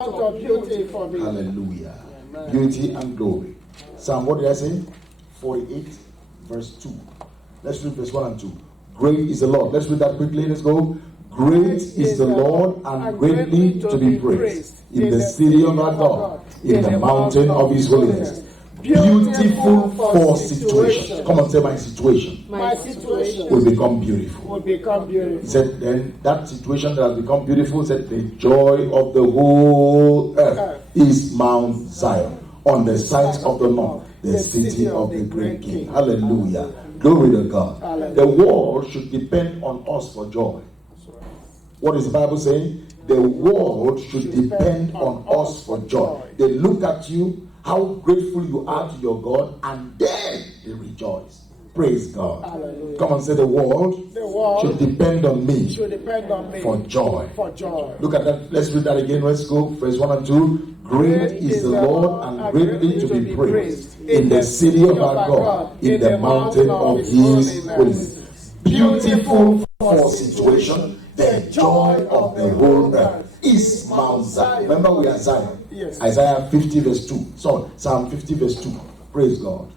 of beauty for me. Hallelujah. Amen. Beauty and glory. Psalm, what did I say? 48, verse 2. Let's read verse 1 and 2. Great is the Lord. Let's read that quickly. Let's go. Great is the Lord and greatly to be praised in the city of our God, in the mountain of his holiness. Beautiful for situation. Come on, say my situation. My situation will become beautiful. Will become beautiful. He said, then that situation that has become beautiful, said, the joy of the whole earth is Mount Zion, on the sides of the north, the city of the great King. Hallelujah. Glory to God. Hallelujah. The world should depend on us for joy. What is the Bible saying? The world should depend on us for joy. They look at you, how grateful you are to your God, and then they rejoice. Praise God. Hallelujah. Come on, say the world should depend on me, for joy. For joy. Look at that. Let's read that again. Let's go. Verse 1 and 2. Great is the Lord and greatly to be praised in the city of our God, in the mountain of his holiness. Beautiful for situation, the joy of the whole earth is Mount Zion. Remember, we are Zion. Yes. Isaiah 50 verse 2. Sorry, Psalm 50 verse 2. Praise God.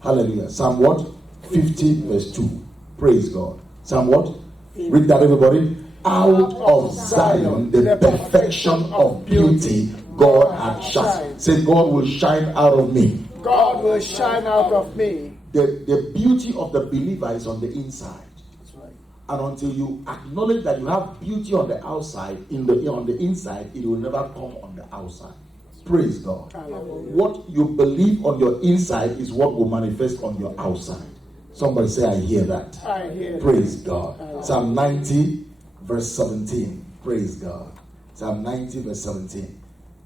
Hallelujah. Psalm what? 50 verse 2. Praise God. Psalm what? Read that, everybody. Out of Zion, the perfection of beauty, God hath shined. Say, God will shine out of me. God will shine out of me. The beauty of the believer is on the inside. That's right. And until you acknowledge that you have beauty on the outside, on the inside, it will never come on the outside. Praise God. Hallelujah. What you believe on your inside is what will manifest on your outside. Somebody say, I hear that. I hear. Praise God. Hallelujah. Psalm 90, verse 17. Praise God. Psalm 90, verse 17.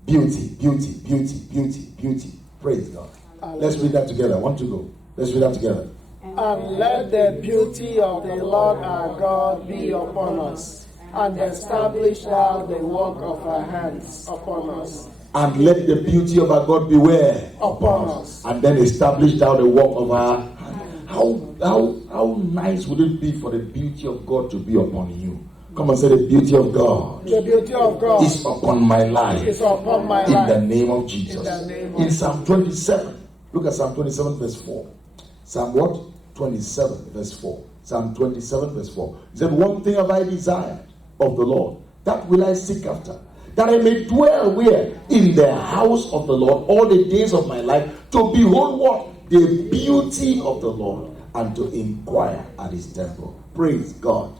Beauty, beauty, beauty, beauty, beauty. Praise God. Hallelujah. Let's read that together. I want to go. Let's read that together. And let the beauty of the Lord our God be upon us, and establish thou the work of our hands upon us. And let the beauty of our God be where? Upon us. And then establish thou the work of our hands. How nice would it be for the beauty of God to be upon you? Come and say, the beauty of God. The beauty of God is upon my life. Is upon my in life. The name of Jesus. In the name of in Psalm 27. Look at Psalm 27 verse 4. Psalm what? 27 verse 4. Psalm 27 verse 4. He said, one thing have I desired of the Lord, that will I seek after, that I may dwell where? In the house of the Lord all the days of my life, to behold what? The beauty of the Lord, and to inquire at his temple. Praise God.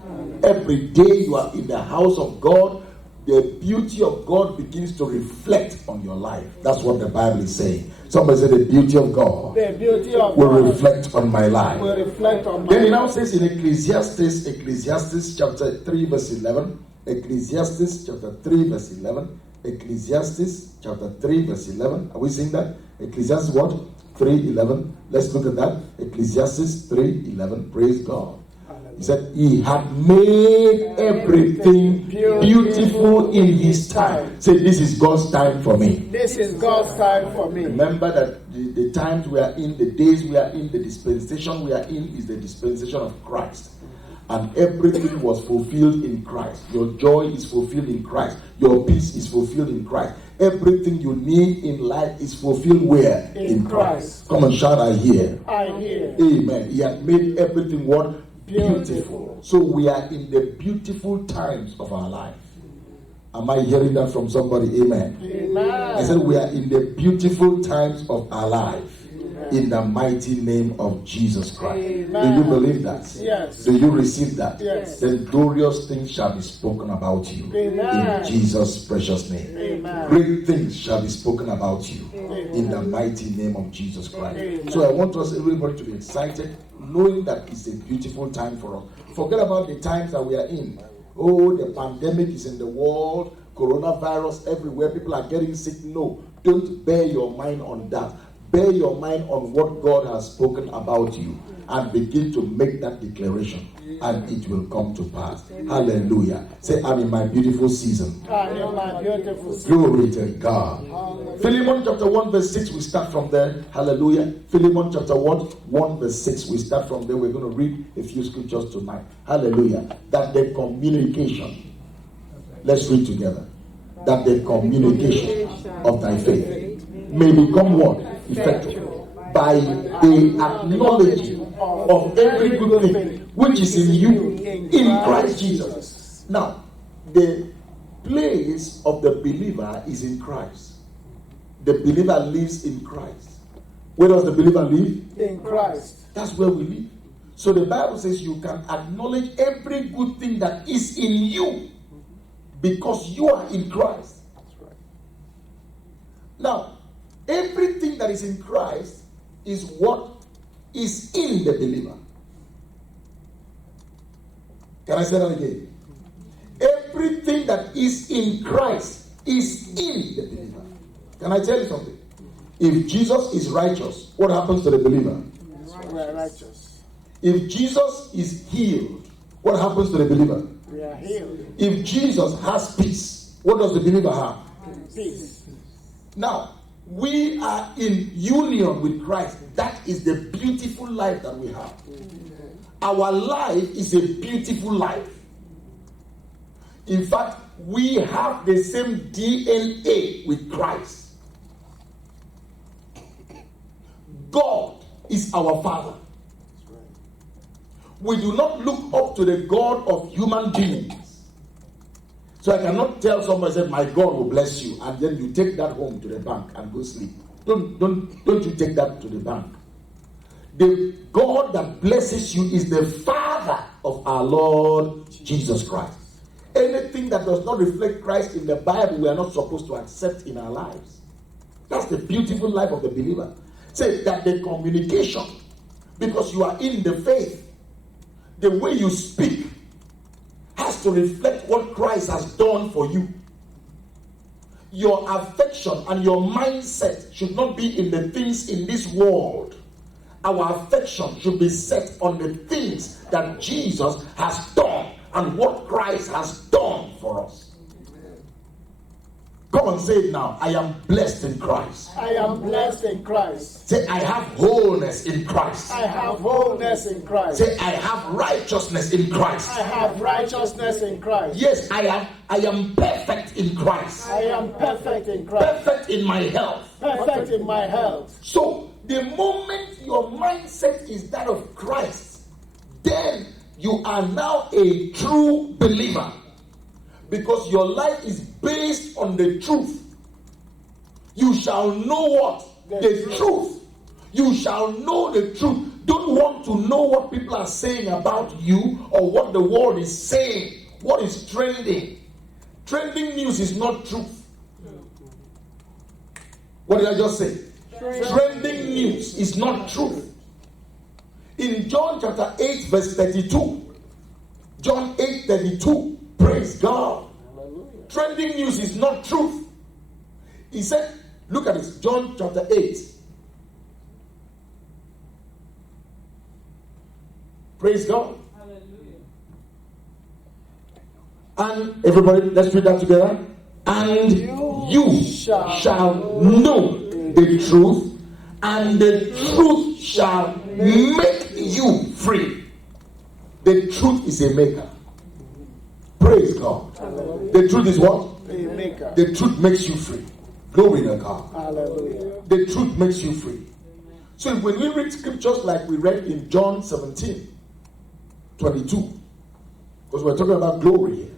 Every day you are in the house of God, the beauty of God begins to reflect on your life. That's what the Bible is saying. Somebody say, the beauty of God will reflect on my life. Will reflect on my then he life. now says in Ecclesiastes chapter 3 verse 11. Ecclesiastes chapter 3 verse 11. Ecclesiastes chapter 3 verse 11. Are we seeing that? Ecclesiastes what? 3:11. Let's look at that. Ecclesiastes 3:11. Praise God. He said, he had made everything beautiful in his time. Say, this is God's time for me. This is God's time for me. Remember that the times we are in, the days we are in, the dispensation we are in is the dispensation of Christ. And everything was fulfilled in Christ. Your joy is fulfilled in Christ. Your peace is fulfilled in Christ. Everything you need in life is fulfilled where? In Christ. Come and shout, I hear. I hear. Amen. He had made everything what? Beautiful. So we are in the beautiful times of our life. Am I hearing that from somebody? Amen. Amen. I said we are in the beautiful times of our life. In the mighty name of Jesus Christ. Amen. Do you believe that? Yes. Do you receive that? Yes. Then glorious things shall be spoken about you. Amen. In Jesus' precious name. Amen. Great things shall be spoken about you. Amen. In the mighty name of Jesus Christ. Amen. So I want us, everybody, to be excited, knowing that it's a beautiful time for us. Forget about the times that we are in. Oh, the pandemic is in the world, coronavirus everywhere, people are getting sick. No, don't bear your mind on that. Bear your mind on what God has spoken about you and begin to make that declaration, and it will come to pass. Hallelujah. Say, I'm in my beautiful season. I'm in my beautiful season. Glory to God. Philemon chapter 1 verse 6, we start from there. Hallelujah. Philemon chapter 1 verse 6, we start from there. We're going to read a few scriptures tonight. Hallelujah. That the communication. Let's read together. that the communication of thy faith may become what? Effectual. By the acknowledging of every good thing which is in you in Christ Jesus. Now, the place of the believer is in Christ. The believer lives in Christ. Where does the believer live? In Christ. That's where we live. So the Bible says you can acknowledge every good thing that is in you because you are in Christ. That's right. Now, everything that is in Christ is what is in the believer. Can I say that again? Everything that is in Christ is in the believer. Can I tell you something? If Jesus is righteous, what happens to the believer? We are righteous. If Jesus is healed, what happens to the believer? We are healed. If Jesus has peace, what does the believer have? Peace. Now, we are in union with Christ. That is the beautiful life that we have. Our life is a beautiful life. In fact, we have the same DNA with Christ. God is our Father. We do not look up to the God of human beings. So I cannot tell somebody, say, my God will bless you, and then you take that home to the bank and go sleep. Don't you take that to the bank. The God that blesses you is the Father of our Lord Jesus Christ. Anything that does not reflect Christ in the Bible, we are not supposed to accept in our lives. That's the beautiful life of the believer. Say that the communication, because you are in the faith, the way you speak has to reflect what Christ has done for you. Your affection and your mindset should not be in the things in this world. Our affection should be set on the things that Jesus has done and what Christ has done for us. Come on, say it now. I am blessed in Christ. I am blessed in Christ. Say, I have wholeness in Christ. I have wholeness in Christ. Say, I have righteousness in Christ. I have righteousness in Christ. Yes, I am perfect in Christ. I am perfect in Christ. Perfect in my health. Perfect in my health. So, the moment your mindset is that of Christ, then you are now a true believer. Because your life is based on the truth. You shall know what? The truth. You shall know the truth. Don't want to know what people are saying about you or what the world is saying. What is trending? Trending news is not truth. What did I just say? Trending news is not truth. In John chapter 8 verse 32, John 8:32, praise God. Trending news is not truth. He said, look at this, John chapter 8. Praise God. And everybody, let's read that together. And you shall know the truth, and the truth shall make you free. The truth is a maker. Praise God. Hallelujah. The truth is what? A maker. The truth makes you free. Glory to God. Hallelujah. The truth makes you free. So when we read scriptures like we read in John 17:22, because we're talking about glory here.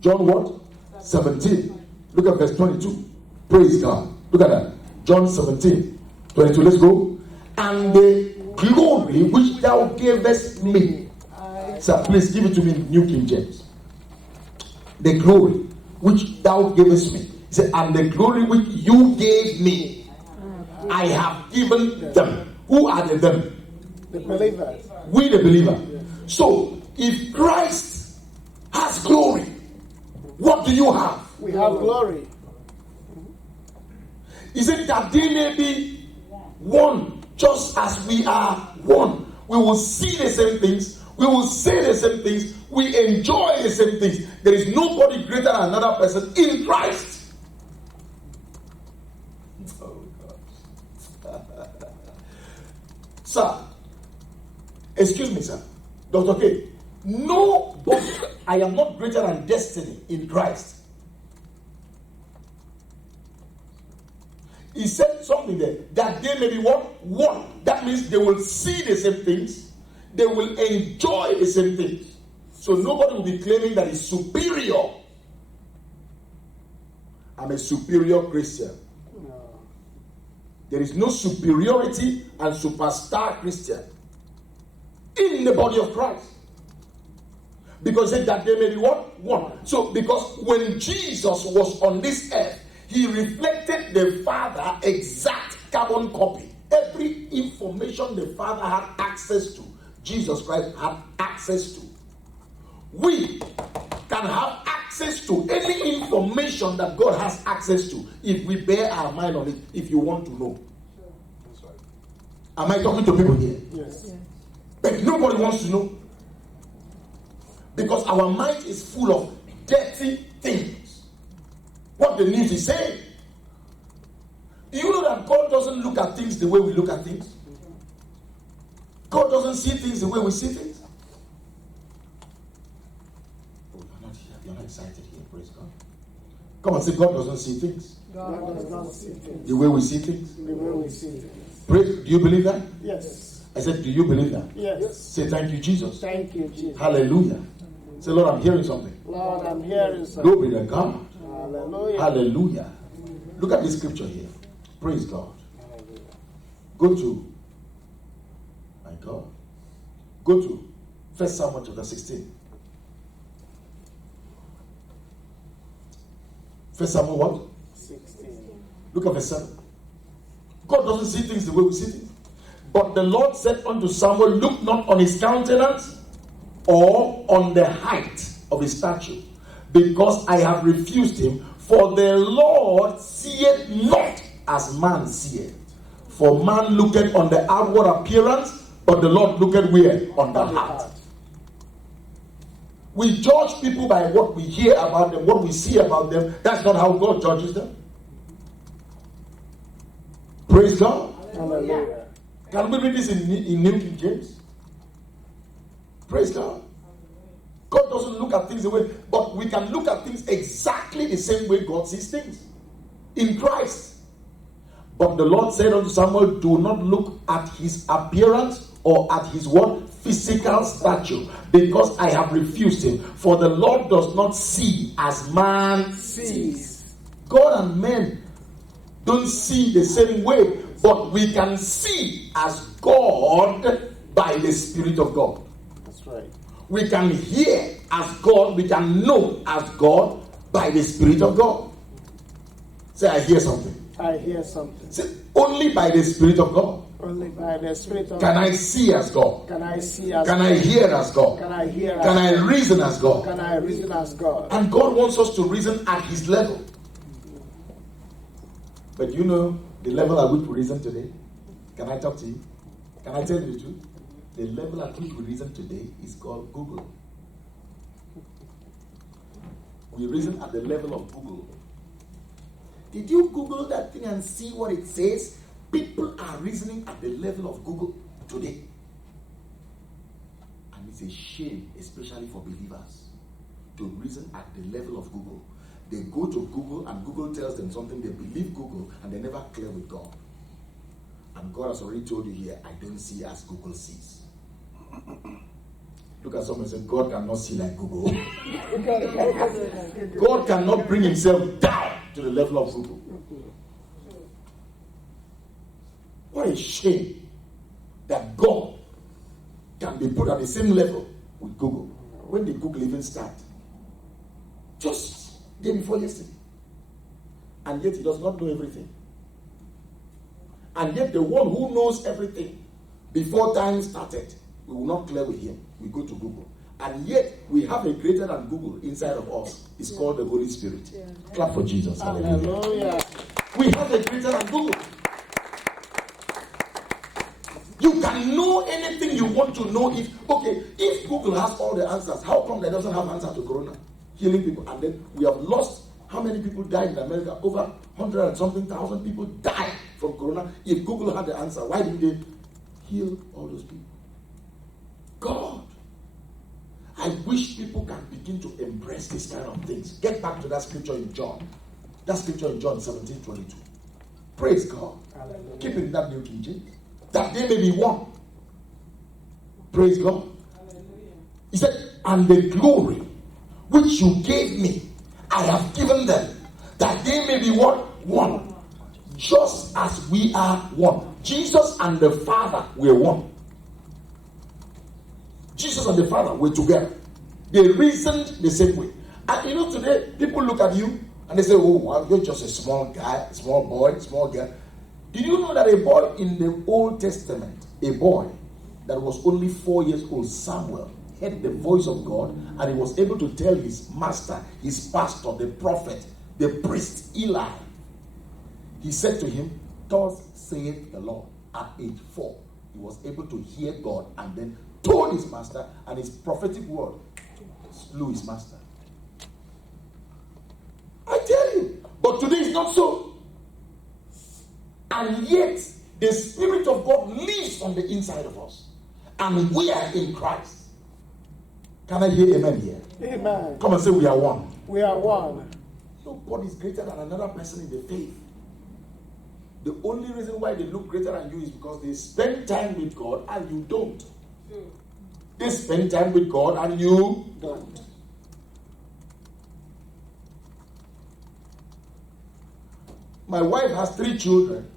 John what? 17. Look at verse 22. Praise God. Look at that. John 17:22. Let's go. And the glory which thou gavest me. Sir, please give it to me in New King James. The glory which thou gavest me. He said, and the glory which you gave me, I have given them. Who are the them? The believers. We the believer. So, if Christ has glory, what do you have? We have glory. He said that they may be one, just as we are one. We will see the same things. We will say the same things. We enjoy the same things. There is nobody greater than another person in Christ. Oh God. Sir, excuse me, sir. Dr. K. No, I am not greater than destiny in Christ. He said something there, that they may be what? One. That means they will see the same things. They will enjoy the same things. So nobody will be claiming that he's superior. I'm a superior Christian. No. There is no superiority and superstar Christian in the body of Christ. Because it said that they may be what? One. So because when Jesus was on this earth, he reflected the Father exact carbon copy. Every information the Father had access to, Jesus Christ had access to. We can have access to any information that God has access to if we bear our mind on it, if you want to know. That's right. Am I talking to people here? Yes. But nobody wants to know. Because our mind is full of dirty things. What the news is saying. Do you know that God doesn't look at things the way we look at things? God doesn't see things the way we see things. Oh, you're not excited here, praise God. Come on, say God doesn't see things. God does not see things The way we see things. the way we see things. Praise, do you believe that? Yes. I said, do you believe that? Yes. Say thank you, Jesus. Thank you, Jesus. Hallelujah. Say, Lord, I'm hearing something. Lord, I'm hearing something. Glory to God. Hallelujah. Hallelujah. Look at this scripture here. Praise God. Go to, my God. Go to 1 Samuel chapter 16. 1 Samuel what? 16. Look at verse 7. God doesn't see things the way we see things. But the Lord said unto Samuel, look not on his countenance or on the height of his stature, because I have refused him. For the Lord seeth not as man seeth. For man looketh on the outward appearance, but the Lord looketh where? On the heart. We judge people by what we hear about them, what we see about them. That's not how God judges them. Praise God. Hallelujah. Can we read this in New King James? Praise God. God doesn't look at things the way, but we can look at things exactly the same way God sees things in Christ. But the Lord said unto Samuel, do not look at his appearance or at his what? Physical stature, because I have refused him. For the Lord does not see as man sees. God and men don't see the same way, but we can see as God by the Spirit of God. That's right. We can hear as God, we can know as God by the Spirit of God. Say, I hear something. I hear something. Say, only by the Spirit of God Only by the Spirit of can God I see as God. can I see as Can God. I hear as God. Can I hear as Can I God. reason as God. Can I reason as God. And God wants us to reason at his level. But you know the level at which we reason today? Can I talk to you? Can I tell you the truth? The level at which we reason today is called Google. We reason at the level of Google. Did you Google that thing and see what it says? People are reasoning at the level of Google today. And it's a shame, especially for believers, to reason at the level of Google. They go to Google and Google tells them something, they believe Google, and they never clear with God. And God has already told you here, I don't see as Google sees. Look at someone and say, God cannot see like Google. God cannot bring himself down to the level of Google. What a shame that God can be put at the same level with Google. When did Google even start? Just day before yesterday. And yet he does not know everything. And yet the one who knows everything before time started, we will not clear with him. We go to Google. And yet we have a greater than Google inside of us. It's called the Holy Spirit. Yeah. Clap for Jesus. Hallelujah. Hallelujah. We have a greater than Google. You can know anything you want to know. If Google has all the answers, how come they doesn't have answer to corona? Healing people. And then we have lost. How many people died in America? Over 100 and something thousand people died from corona. If Google had the answer, why didn't they heal all those people? God. I wish people can begin to embrace this kind of things. Get back to that scripture in John. That scripture in John 17:22. Praise God. Hallelujah. Keep it in that New King James. That they may be one. Praise God. He said, and the glory which you gave me, I have given them, that they may be what? One. Just as we are one. Jesus and the Father were one. Jesus and the Father were together. They reasoned the same way. And you know, today, people look at you and they say, oh, well, you're just a small guy, small boy, small girl. Did you know that a boy in the Old Testament, a boy that was only 4 years old, Samuel, heard the voice of God, and he was able to tell his master, his pastor, the prophet, the priest, Eli. He said to him, thus saith the Lord. At age 4, he was able to hear God and then told his master, and his prophetic word slew his master. I tell you. But today it's not so. And yet, the Spirit of God lives on the inside of us. And we are in Christ. Can I hear amen here? Amen. Come and say we are one. We are one. Nobody is greater than another person in the faith. The only reason why they look greater than you is because they spend time with God and you don't. They spend time with God and you don't. My wife has 3 children,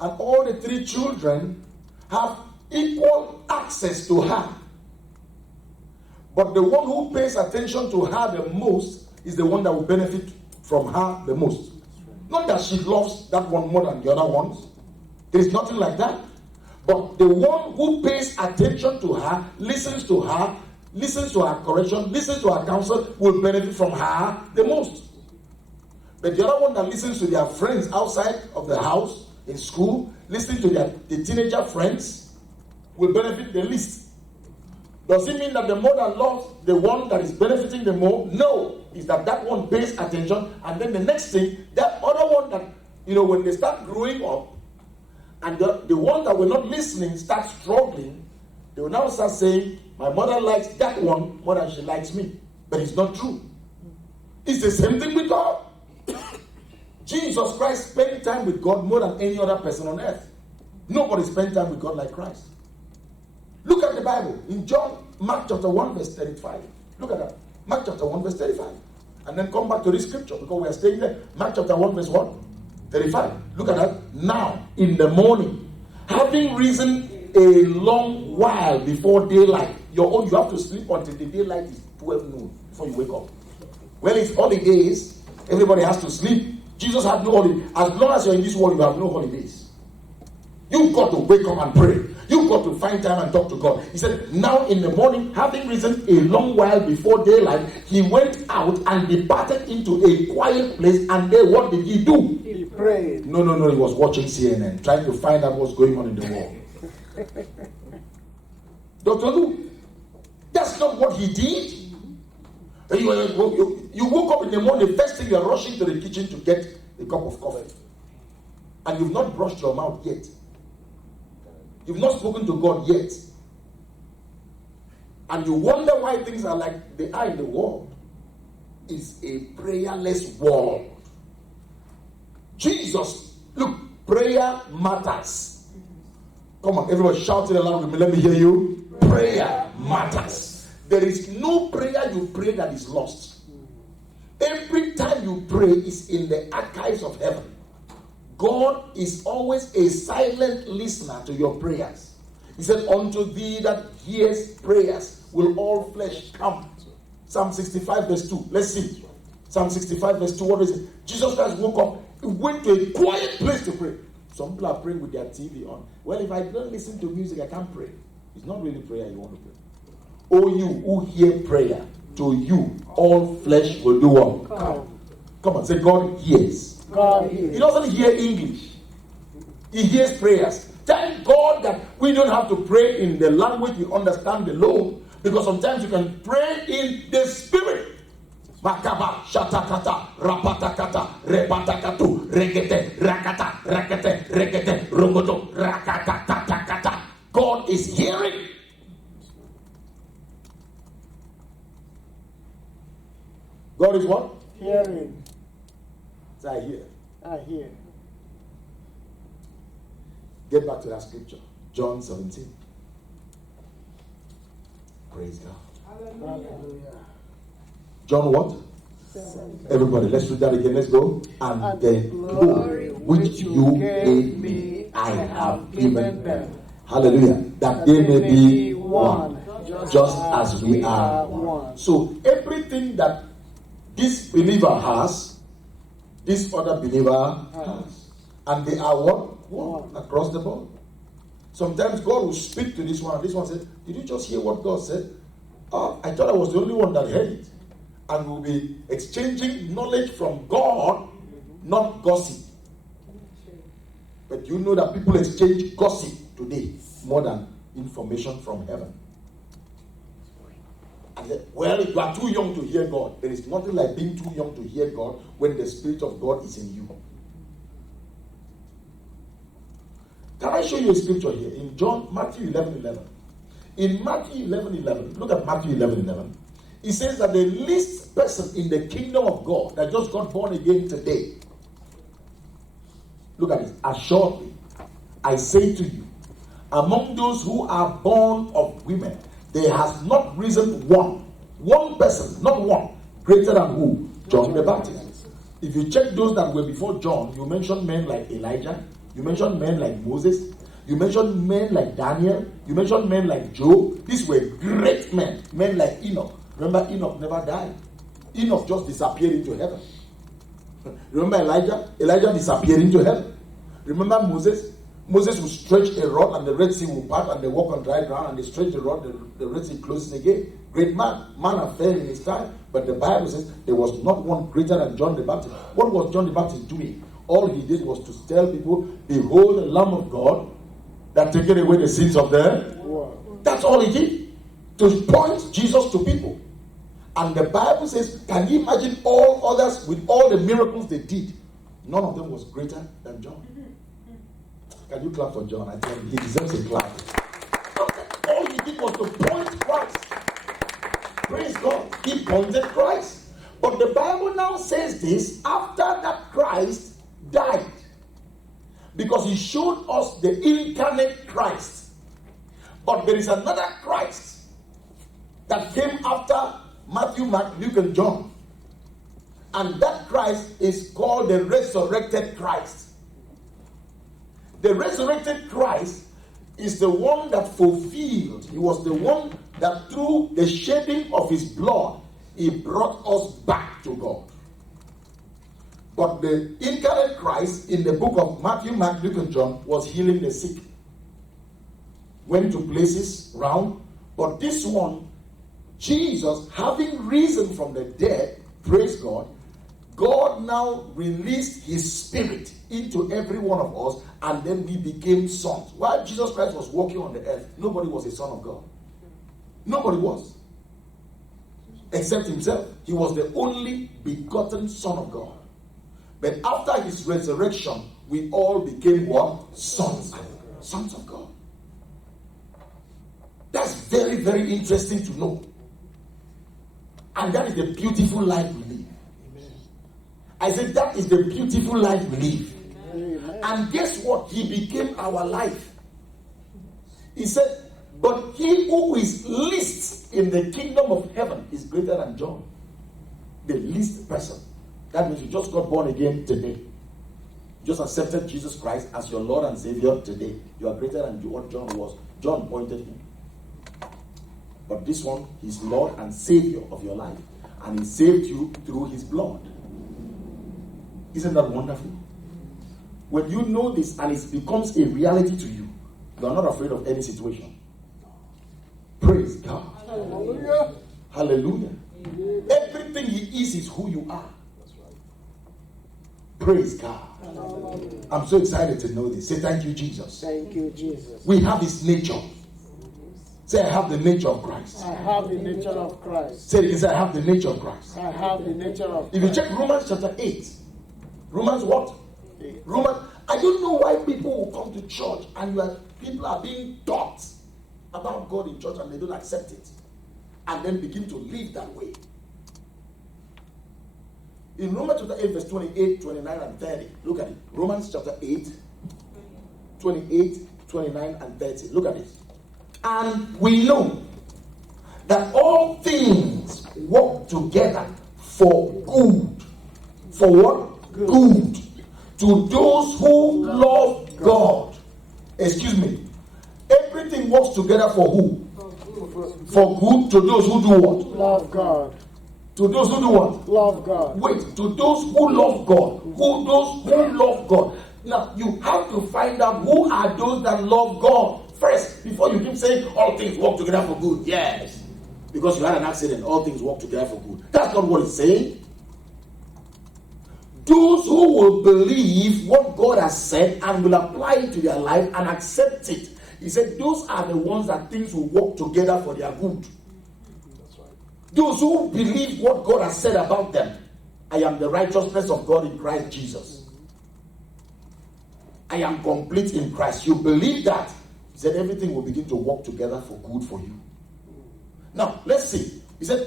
and all the 3 children have equal access to her. But the one who pays attention to her the most is the one that will benefit from her the most. Not that she loves that one more than the other ones. There is nothing like that. But the one who pays attention to her, listens to her correction, listens to her counsel, will benefit from her the most. But the other one that listens to their friends outside of the house, in school, listening to the teenager friends, will benefit the least. Does it mean that the mother loves the one that is benefiting the more? No. It's that one pays attention, and then the next thing, that other one that, when they start growing up, and the one that were not listening start struggling, they will now start saying, my mother likes that one more than she likes me. But it's not true. It's the same thing with God. Jesus Christ spent time with God more than any other person on earth. Nobody spent time with God like Christ. Look at the Bible. In Mark chapter 1 verse 35. Look at that. Mark chapter 1 verse 35. And then come back to this scripture because we are staying there. Mark chapter 1 verse 1. 35. Look at that. Now, in the morning, having risen a long while before daylight. You have to sleep until the daylight is 12 noon before you wake up. Well, it's holidays. Everybody has to sleep. Jesus had no holiday. As long as you're in this world, you have no holidays. You've got to wake up and pray. You've got to find time and talk to God. He said, now in the morning, having risen a long while before daylight, he went out and departed into a quiet place. And there, what did he do? He prayed. No. He was watching CNN, trying to find out what's going on in the world. Dr. Lou, that's not what he did. You woke up in the morning, the first thing you're rushing to the kitchen to get a cup of coffee. And you've not brushed your mouth yet. You've not spoken to God yet. And you wonder why things are like they are in the world. It's a prayerless world. Jesus, look, prayer matters. Come on, everybody shout it aloud with me. Let me hear you. Prayer matters. There is no prayer you pray that is lost. Every time you pray is in the archives of heaven. God is always a silent listener to your prayers. He said, unto thee that hears prayers will all flesh come. Psalm 65 verse 2. Let's see. Psalm 65 verse 2. What is it? Jesus Christ woke up. He went to a quiet place to pray. Some people are praying with their TV on. Well, if I don't listen to music, I can't pray. It's not really prayer you want to pray. Oh, you who hear prayer, to you all flesh will do what? Come on, say God hears. God hears. He doesn't hear English. He hears prayers. Thank God that we don't have to pray in the language we understand alone, because sometimes you can pray in the spirit. Makaba, shatakata, rapatakata, repatakatu, regete, rakata, rakete, regete, rogoto, rakata. God is hearing. God is what? Hearing. I hear. I hear. Get back to that scripture. John 17. Praise God. Hallelujah. John what? 17. Everybody, let's read that again. Let's go. And the glory which you gave me, I have given them. Hallelujah. That they may be one, just as we are one. So everything that this believer has, this other believer has. And they are what? One. Across the board. Sometimes God will speak to this one, and this one says, did you just hear what God said? Oh, I thought I was the only one that heard it. And we'll be exchanging knowledge from God, not gossip. But you know that people exchange gossip today more than information from heaven. And then, well, if you are too young to hear God, there is nothing like being too young to hear God when the Spirit of God is in you. Can I show you a scripture here? In Matthew 11:11. In Matthew 11:11, look at Matthew 11:11. It says that the least person in the kingdom of God that just got born again today, look at it, assuredly, I say to you, among those who are born of women, there has not risen one person, not one, greater than who? John the Baptist. If you check those that were before John, you mention men like Elijah, you mention men like Moses, you mention men like Daniel, you mention men like Job. These were great men, men like Enoch. Remember, Enoch never died. Enoch just disappeared into heaven. Remember Elijah? Elijah disappeared into heaven. Remember Moses? Moses will stretch a rod and the Red Sea will part and they walk on dry ground and they stretch the rod, the Red Sea closes again. Great man. Manna fell in his time. But the Bible says there was not one greater than John the Baptist. What was John the Baptist doing? All he did was to tell people, behold the Lamb of God that taketh away the sins of the world. That's all he did. To point Jesus to people. And the Bible says, can you imagine all others with all the miracles they did? None of them was greater than John. Can you clap for John? I tell you, he deserves a clap. All he did was to point Christ. Praise God. He pointed Christ. But the Bible now says this after that Christ died. Because he showed us the incarnate Christ. But there is another Christ that came after Matthew, Mark, Luke, and John. And that Christ is called the resurrected Christ. The resurrected Christ is the one that fulfilled. He was the one that through the shedding of his blood, he brought us back to God. But the incarnate Christ in the book of Matthew, Mark, Luke, and John was healing the sick. Went to places round. But this one, Jesus, having risen from the dead, praise God, God now released his spirit into every one of us, and then we became sons. While Jesus Christ was walking on the earth, nobody was a son of God. Nobody was. Except himself. He was the only begotten Son of God. But after his resurrection, we all became what? Sons. Sons of God. That's very, very interesting to know. And that is the beautiful life we live. Amen. I said that is the beautiful life we live. Amen. And guess what? He became our life. He said, but he who is least in the kingdom of heaven is greater than John. The least person. That means you just got born again today. You just accepted Jesus Christ as your Lord and Savior today. You are greater than what John was. John pointed him. But this one, he's Lord and Savior of your life. And he saved you through his blood. Isn't that wonderful? When you know this and it becomes a reality to you, you are not afraid of any situation. Praise God. Hallelujah. Hallelujah. Everything he is who you are. Praise God. Hallelujah. I'm so excited to know this. Say thank you, Jesus. Thank you, Jesus. We have his nature. Say, I have the nature of Christ. I have the nature of Christ. Say it again, say, I have the nature of Christ. I have the nature of Christ. If you check Romans chapter 8, Romans what? Romans. I don't know why people will come to church and people are being taught about God in church and they don't accept it. And then begin to live that way. In Romans chapter 8, verse 28, 29, and 30, look at it. Romans chapter 8, 28, 29, and 30. Look at it. And we know that all things work together for good. For what? Good. To those who love God. Excuse me. Everything works together for who? For good to those who do what? Love God. To those who do what? Love God. Wait, to those who love God. Those who love God. Now, you have to find out who are those that love God first before you keep saying all things work together for good. Yes. Because you had an accident, all things work together for good. That's not what it's saying. Those who will believe what God has said and will apply it to their life and accept it. He said those are the ones that things will work together for their good. That's right. Those who believe what God has said about them. I am the righteousness of God in Christ Jesus. I am complete in Christ. You believe that, he said everything will begin to work together for good for you. Now, let's see. He said,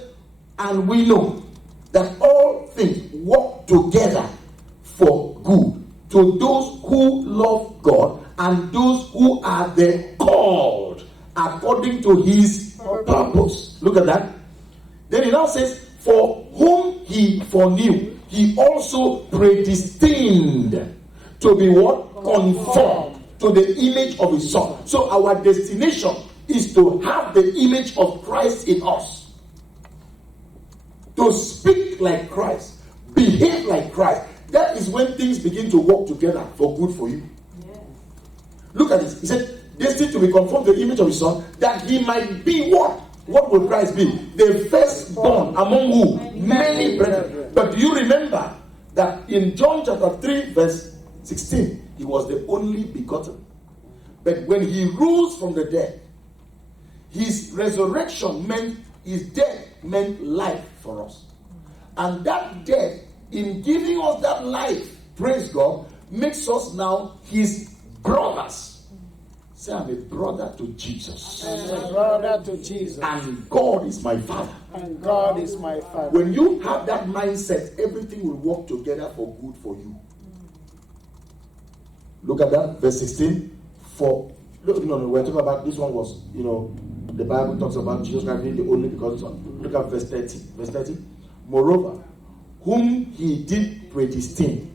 and we know that all things work together for good to those who love God and those who are the called according to his purpose. Look at that. Then he now says, for whom he foreknew, he also predestined to be what? Conformed to the image of his son. So our destination is to have the image of Christ in us. To speak like Christ, behave like Christ. That is when things begin to work together for good for you. Yeah. Look at this. He said, destined to be conformed to the image of his son, that he might be what? What will Christ be? The firstborn among who? Many brethren. But do you remember that in John chapter 3 verse 16, he was the only begotten. But when he rose from the dead, his resurrection meant, his death meant life for us. And that death, in giving us that life, praise God, makes us now his brothers. Say, I'm a brother to Jesus. I'm a brother to Jesus. And God is my Father. And God is my Father. When you have that mindset, everything will work together for good for you. Look at that, verse 16. No, we're talking about, this one was, the Bible talks about Jesus Christ being the only begotten Son. Look at verse 30. Verse 30. Moreover, whom he did predestine,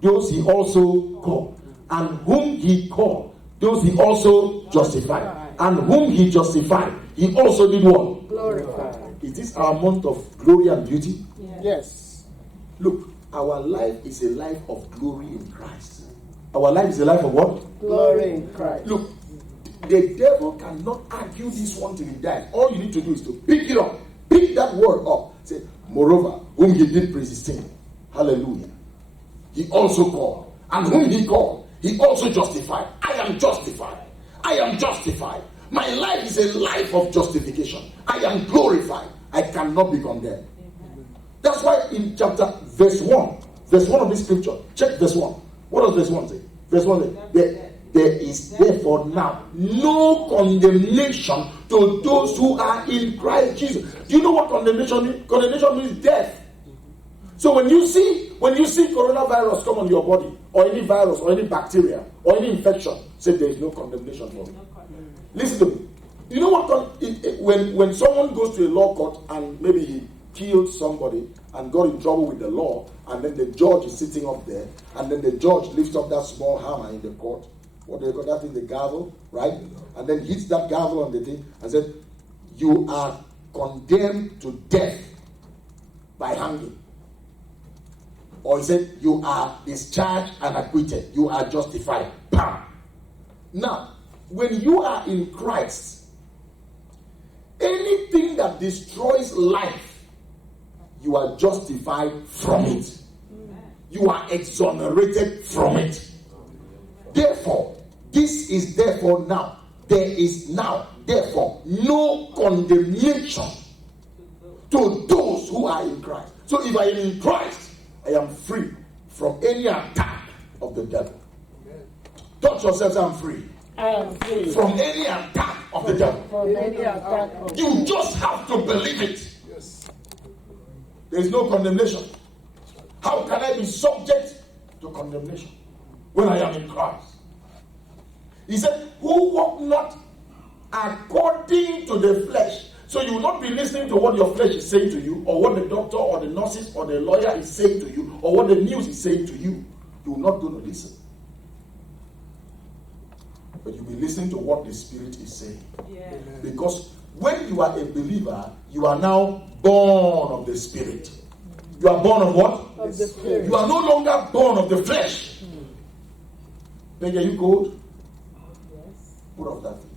those he also called. And whom he called, those he also justified. And whom he justified, he also did what? Glorified. Is this our month of glory and beauty? Yes. Look, our life is a life of glory in Christ. Our life is a life of what? Glory in Christ. Look, the devil cannot argue this one till he dies. All you need to do is to pick it up. Pick that word up. Say, moreover, whom he did predestine. Hallelujah. He also called. And whom he called, he also justified. I am justified. I am justified. My life is a life of justification. I am glorified. I cannot be condemned. That's why in verse 1 of this scripture, check verse 1. What does verse 1 say? Verse 1 says, there is therefore now no condemnation to those who are in Christ Jesus. Do you know what condemnation means? Condemnation means death. So when you see coronavirus come on your body, or any virus, or any bacteria, or any infection, say there is no condemnation for me. Listen to me. You know what? When someone goes to a law court and maybe he killed somebody and got in trouble with the law, and then the judge is sitting up there, and then the judge lifts up that small hammer in the court. What do they call that thing? The gavel, right? And then hits that gavel on the thing and said, you are condemned to death by hanging. Or he said, you are discharged and acquitted. You are justified. Bam! Now, when you are in Christ, anything that destroys life, you are justified from it. You are exonerated from it. Therefore, this is therefore now. There is now, therefore, no condemnation to those who are in Christ. So if I am in Christ, I am free from any attack of the devil. Touch yourself, I'm free. I am free from any attack of the devil. From any attack of you just have to believe it. Yes. There is no condemnation. How can I be subject to condemnation? when I am in Christ. He said, who walk not according to the flesh. So you will not be listening to what your flesh is saying to you, or what the doctor or the nurses or the lawyer is saying to you, or what the news is saying to you. You will not going to listen. But you'll be listening to what the Spirit is saying. Yeah. Because when you are a believer, you are now born of the Spirit. You are born of what? Of the Spirit. You are no longer born of the flesh. Then are you cold? Yes. Put off that thing.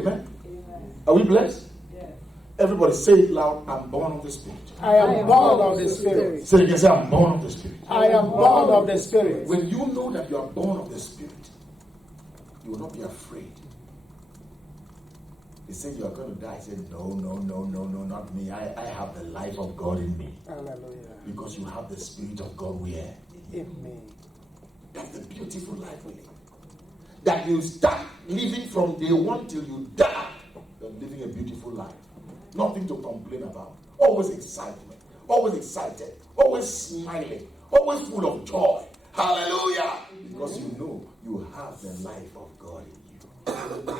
Amen? Amen. Are we blessed? Yes. Everybody say it loud. I'm born of the Spirit. I am born of the Spirit. Say it again. Say, I'm born of the Spirit. I am born of the Spirit. When you know that you are born of the Spirit, you will not be afraid. They said you are going to die. I said, no, not me. I have the life of God in me. Hallelujah. Because you have the Spirit of God where? In me. That's the beautiful life we live. That you start living from day one till you die. You're living a beautiful life. Nothing to complain about. Always excitement. Always excited. Always smiling. Always full of joy. Hallelujah. Because you know you have the life of God in you.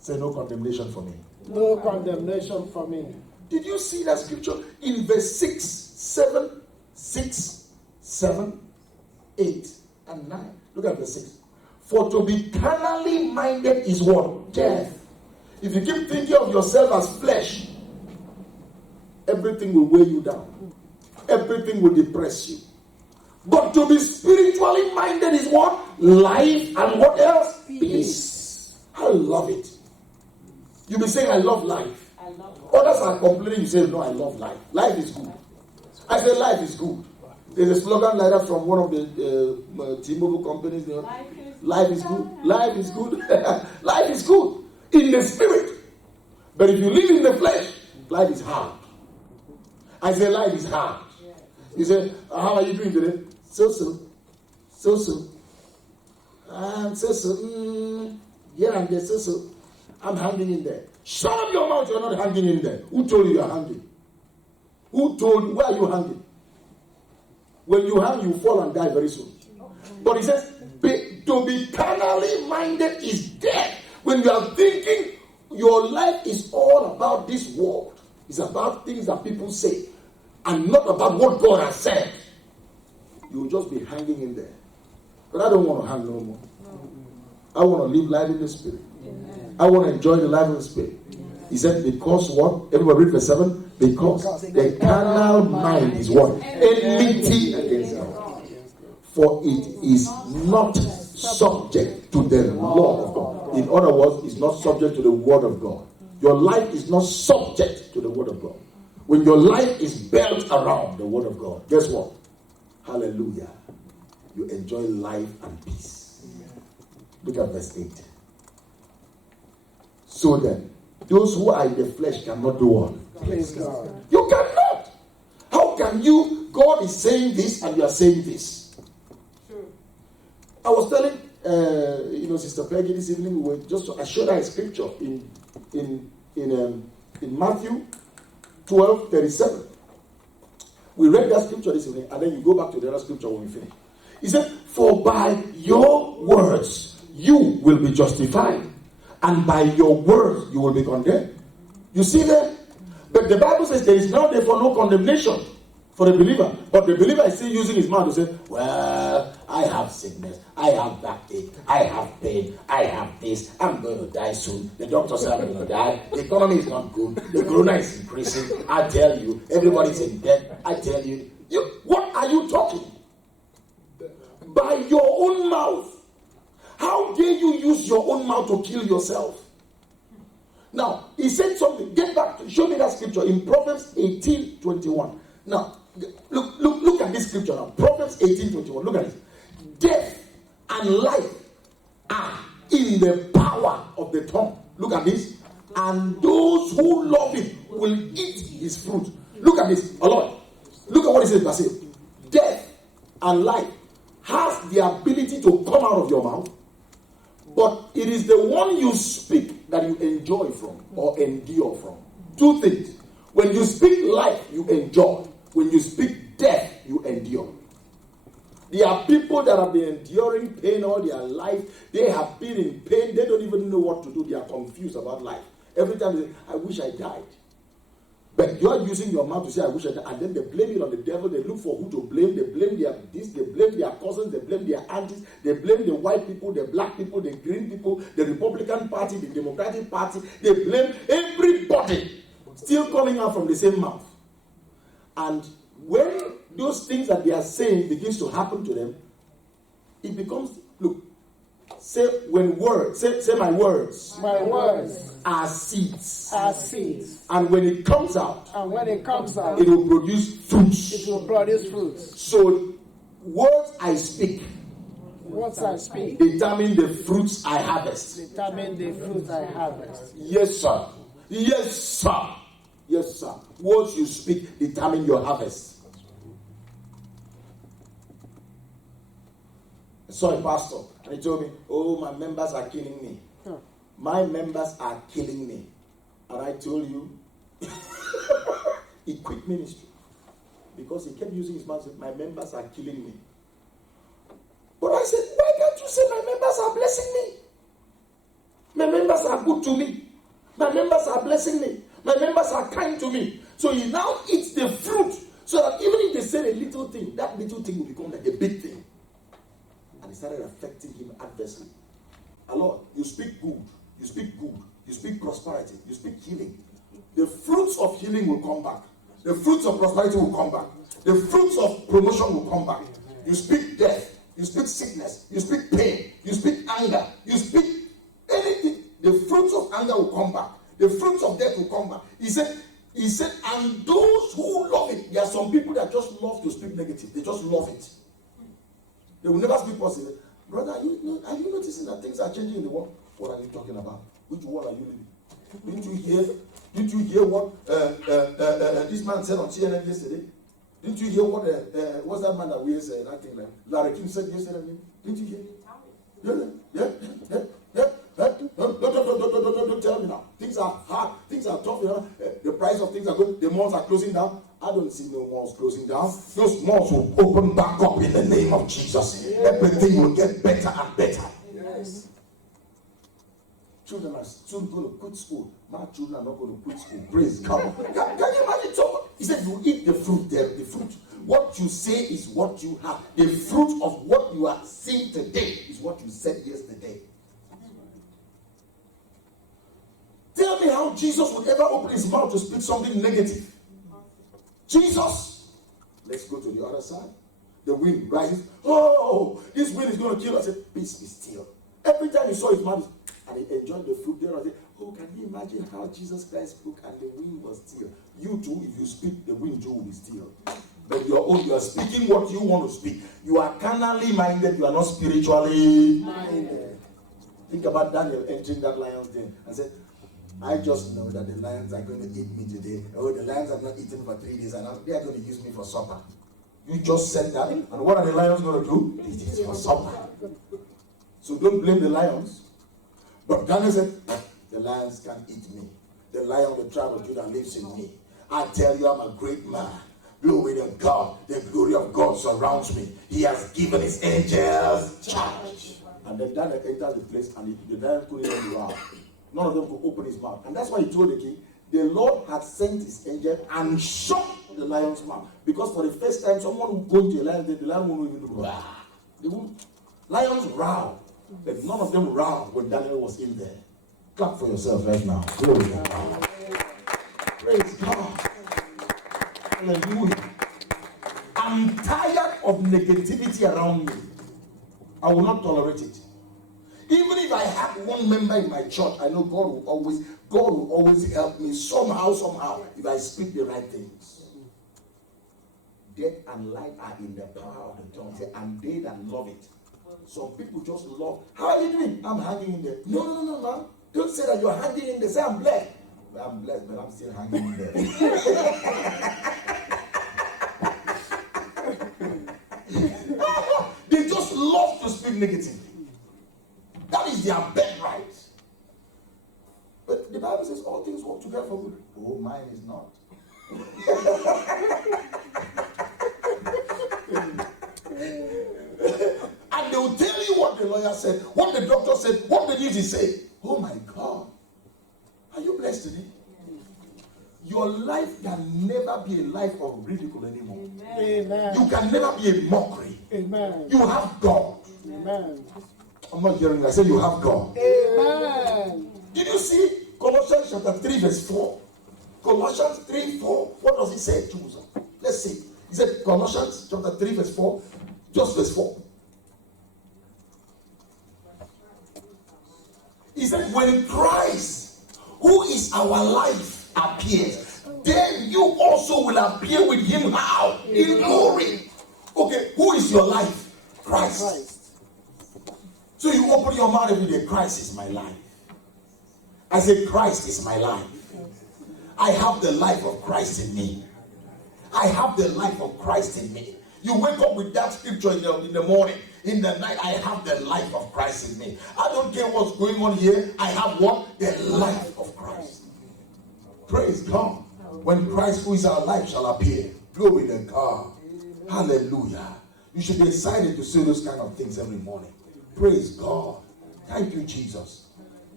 Say no condemnation for me. No condemnation for me. Did you see that scripture in verse 6, 7, 6, 7, 8, and 9? Look at verse 6. For to be carnally minded is what? Death. If you keep thinking of yourself as flesh, everything will weigh you down. Everything will depress you. But to be spiritually minded is what? Life, and what else? Peace. I love it. You'll be saying, I love life. Others are complaining. You say, no, I love life. Life is good. I say, life is good. There's a slogan like that from one of the T-Mobile companies. You know, life is good. Life is good. Life is good in the spirit. But if you live in the flesh, life is hard. I say, life is hard. You say, how are you doing today? So. I'm so. Yeah, I'm there, so. I'm hanging in there. Shut up your mouth, you're not hanging in there. Who told you you're hanging? Who told you? Where are you hanging? When you hang, you fall and die very soon. But he says, to be carnally minded is death. When you are thinking your life is all about this world, it's about things that people say, and not about what God has said, you will just be hanging in there. But I don't want to hang no more. I want to live life in the Spirit. I want to enjoy the life of the Spirit. He said, because what? Everybody read verse 7. Because the carnal mind is what? Enmity against God. For it is not subject to the law of God. In other words, it's not subject to the word of God. Your life is not subject to the word of God. When your life is built around the word of God, guess what? Hallelujah. You enjoy life and peace. Look at verse 8. So then, those who are in the flesh cannot do what? Praise God. You cannot. How can you? God is saying this and you are saying this. Sure. I was telling, Sister Peggy this evening. We were I showed her a scripture in Matthew 12:37. We read that scripture this evening, and then you go back to the other scripture when we finish. He said, "For by your words you will be justified, and by your words you will be condemned." You see that? But the Bible says there is now therefore no condemnation for the believer. But the believer is still using his mouth to say, well, I have sickness, I have backache, I have pain, I have this, I'm going to die soon. The doctor said I'm going to die. The economy is not good. The corona is increasing. I tell you, everybody's in debt. I tell you, what are you talking? By your own mouth. How dare you use your own mouth to kill yourself? Now, he said something. Get back. Show me that scripture in Proverbs 18:21. Now, look at this scripture now. Proverbs 18:21. Look at it. Death and life are in the power of the tongue. Look at this. And those who love it will eat his fruit. Look at this. A lot. Look at what it says. Death and life has the ability to come out of your mouth. But it is the one you speak that you enjoy from or endure from. Two things. When you speak life, you enjoy. When you speak death, you endure. There are people that have been enduring pain all their life. They have been in pain. They don't even know what to do. They are confused about life. Every time they say, I wish I died. But you are using your mouth to say, I wish I died. And then they blame it on the devil. They look for who to blame. They blame their this. They blame their cousins. They blame their aunties. They blame the white people, the black people, the green people, the Republican Party, the Democratic Party. They blame everybody. Still coming out from the same mouth. And when those things that they are saying begins to happen to them, it becomes, look, say when words, say my words. My words are seeds. are seeds. And when it comes out, And when it comes out, it will produce fruits. it will produce fruits. So words I speak Words I speak determine the fruits I harvest. determine the fruit I harvest. Yes, sir. Yes, sir. Yes, sir. Words you speak determine your harvest. I saw a pastor and he told me, oh, my members are killing me. My members are killing me. And I told you, he quit ministry because he kept using his mouth. My members are killing me. But I said, why can't you say my members are blessing me? My members are good to me. My members are blessing me. My members are kind to me. So he now eats the fruit so that even if they say a little thing, that little thing will become like a big thing. And it started affecting him adversely. Lord, you speak good. You speak good. You speak prosperity. You speak healing. The fruits of healing will come back. The fruits of prosperity will come back. The fruits of promotion will come back. You speak death. You speak sickness. You speak pain. You speak anger. You speak anything. The fruits of anger will come back. The fruits of death will come back. He said, and those who love it, there are some people that just love to speak negative. They just love it. They will never speak positive. Brother, are you noticing that things are changing in the world? What are you talking about? Which world are you living? Didn't you hear what this man said on CNN yesterday? Didn't you hear what what's that man that wears that thing like Larry King said yesterday? Didn't you hear? Yeah. Don't tell me now. Things are hard. Things are tough. The price of things are good. The malls are closing down. I don't see no malls closing down. Those malls will open back up in the name of Jesus. Everything will get better and better. Yes. Children are soon going to quit school. My children are not going to quit school. Praise God. Can you imagine? So he said, you eat the fruit there, the fruit. What you say is what you have. The fruit of what you are seeing today is what you said yesterday. Tell me how Jesus would ever open his mouth to speak something negative. Jesus. Let's go to the other side. The wind rises. Oh, this wind is going to kill us. I said, peace be still. Every time he saw his mouth, and he enjoyed the fruit there, I said, oh, can you imagine how Jesus Christ spoke and the wind was still? You too, if you speak, the wind too will be still. But your own, you are speaking what you want to speak. You are carnally minded, you are not spiritually minded. Think about Daniel entering that lion's den and said, I just know that the lions are going to eat me today. Oh, the lions have not eaten for 3 days and now they are going to use me for supper. You just said that, and what are the lions going to do? It is for supper. So don't blame the lions. But Daniel said, the lions can't eat me. The lion of the tribe of Judah lives in me. I tell you, I'm a great man. Glory to God. The glory of God surrounds me. He has given his angels charge. And then Daniel enters the place and the lion couldn't even be around. None of them could open his mouth. And that's why he told the king, the Lord had sent his angel and shut the lion's mouth. Because for the first time, someone would go into a lion, the lion won't even do rah. They won't. Lions row. But none of them row when Daniel was in there. Clap for yourself right now. Glory to God. Praise God. Hallelujah. I'm tired of negativity around me. I will not tolerate it. Even if I have one member in my church, I know God will always help me somehow, if I speak the right things. Death and life are in the power of the tongue, and they that love it. Some people just love. How are you doing? I'm hanging in there. No, man. Don't say that you're hanging in there. Say I'm blessed. Well, I'm blessed, but I'm still hanging in there. They just love to speak negatively. That is their birthright. But the Bible says all things work together for good. Oh, mine is not. And they will tell you what the lawyer said, what the doctor said, what the news said. Oh my God. Are you blessed today? Your life can never be a life of ridicule anymore. Amen. You can never be a mockery. Amen. You have God. Amen. I'm not hearing you. I said you have God. Amen. Did you see Colossians chapter 3 verse 4? Colossians 3 4. What does it say, Joseph? Let's see. He said Colossians chapter 3 verse 4. Just verse 4. He said, when Christ, who is our life, appears, then you also will appear with him. How? In glory. Okay, who is your life? Christ. So you open your mouth every day. Christ is my life. I say, Christ is my life. I have the life of Christ in me. I have the life of Christ in me. You wake up with that scripture in the morning. In the night, I have the life of Christ in me. I don't care what's going on here. I have what? The life of Christ. Praise God. When Christ, who is our life, shall appear. Glory to God. Hallelujah. You should be excited to see those kind of things every morning. Praise God. Thank you, Jesus.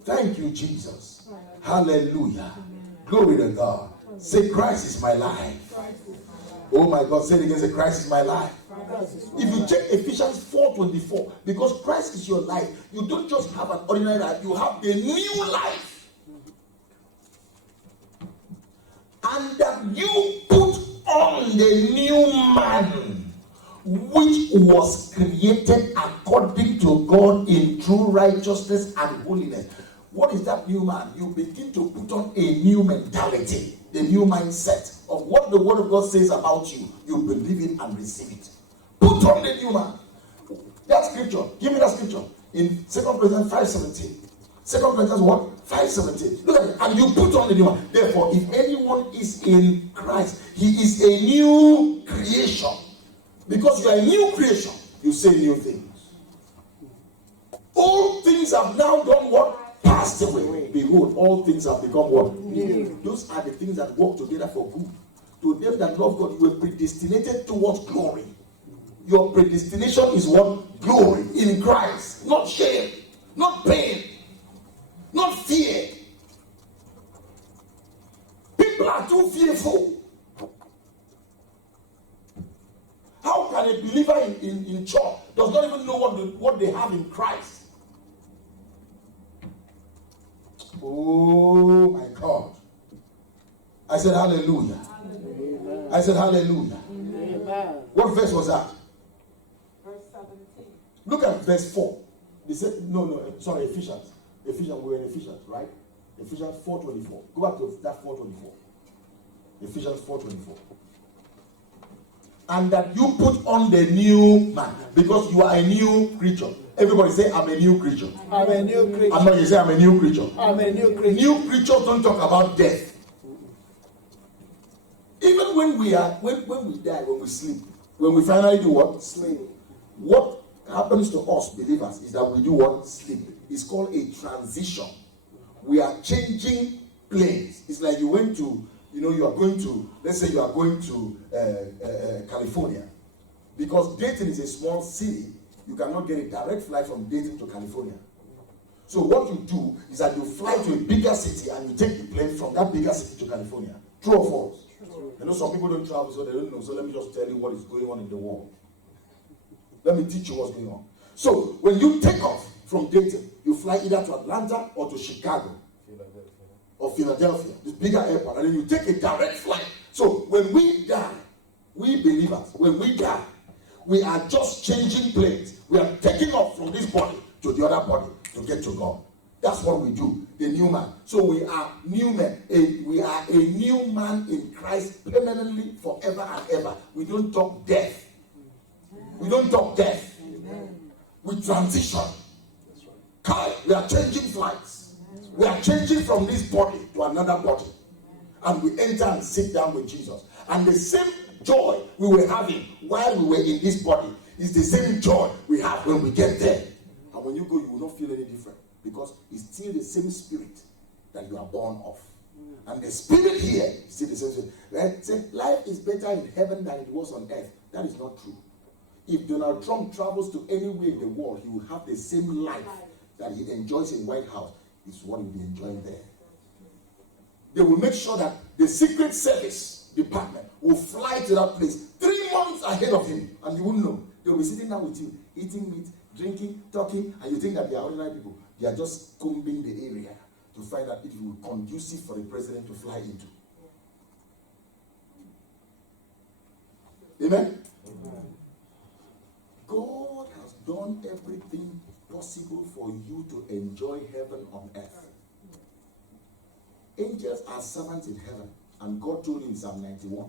Thank you, Jesus. Hallelujah. Glory to God. Say, Christ is my life. Oh my God, say it again. Say, Christ is my life. If you check Ephesians 4:24, because Christ is your life, you don't just have an ordinary life, you have the new life. And that you put on the new man, which was created according to God in true righteousness and holiness. What is that new man? You begin to put on a new mentality, the new mindset of what the word of God says about you. You believe it and receive it. Put on the new man. That scripture, give me that scripture in 2 Corinthians 5:17. 2 Corinthians what? 5:17. Look at it. And you put on the new man. Therefore, if anyone is in Christ, he is a new creation. Because you are a new creation, you say new things. All things have now done what? Passed away. Behold, all things have become what? New. Those are the things that work together for good. To them that love God, you were predestinated towards glory. Your predestination is what? Glory in Christ. Not shame, not pain, not fear. People are too fearful. How can a believer in church does not even know what they have in Christ? Oh my God. I said hallelujah. Amen. I said hallelujah. Amen. What verse was that? Verse 17. Look at verse 4. They said, sorry, Ephesians. We were in Ephesians, right? Ephesians 4:24. Go back to that 4:24. Ephesians 4:24. And that you put on the new man, because you are a new creature. Everybody say, I'm a new creature. I'm a new creature. I'm not going to say I'm a new creature. I'm a new creature. New creatures don't talk about death. Even when we die, when we sleep, when we finally do what? Sleep. What happens to us believers is that we do what? Sleep. It's called a transition. We are changing planes. It's like you went to, you are going to, let's say you are going to California. Because Dayton is a small city, you cannot get a direct flight from Dayton to California. So what you do is that you fly to a bigger city and you take the plane from that bigger city to California. True or false? True. Some people don't travel, so they don't know. So let me just tell you what is going on in the world. Let me teach you what's going on. So when you take off from Dayton, you fly either to Atlanta or to Chicago or Philadelphia, this bigger airport, and then you take a direct flight. So when we die, we believers, when we die, we are just changing planes. We are taking off from this body to the other body to get to God. That's what we do, the new man. So we are new men. We are a new man in Christ permanently, forever and ever. We don't talk death. We don't talk death. We transition. We are changing flights. We are changing from this body to another body. And we enter and sit down with Jesus. And the same joy we were having while we were in this body is the same joy we have when we get there. And when you go, you will not feel any different. Because it's still the same spirit that you are born of. And the spirit here is still the same spirit. Say life is better in heaven than it was on earth. That is not true. If Donald Trump travels to anywhere in the world, he will have the same life that he enjoys in White House. Is what he will be enjoying there. They will make sure that the Secret Service department will fly to that place 3 months ahead of him, and you won't know. They will be sitting down with you, eating meat, drinking, talking, and you think that they are ordinary people. They are just combing the area to find out if it will be conducive for the president to fly into. Amen? God has done everything possible for you to enjoy heaven on earth. Angels are servants in heaven, and God told in Psalm 91,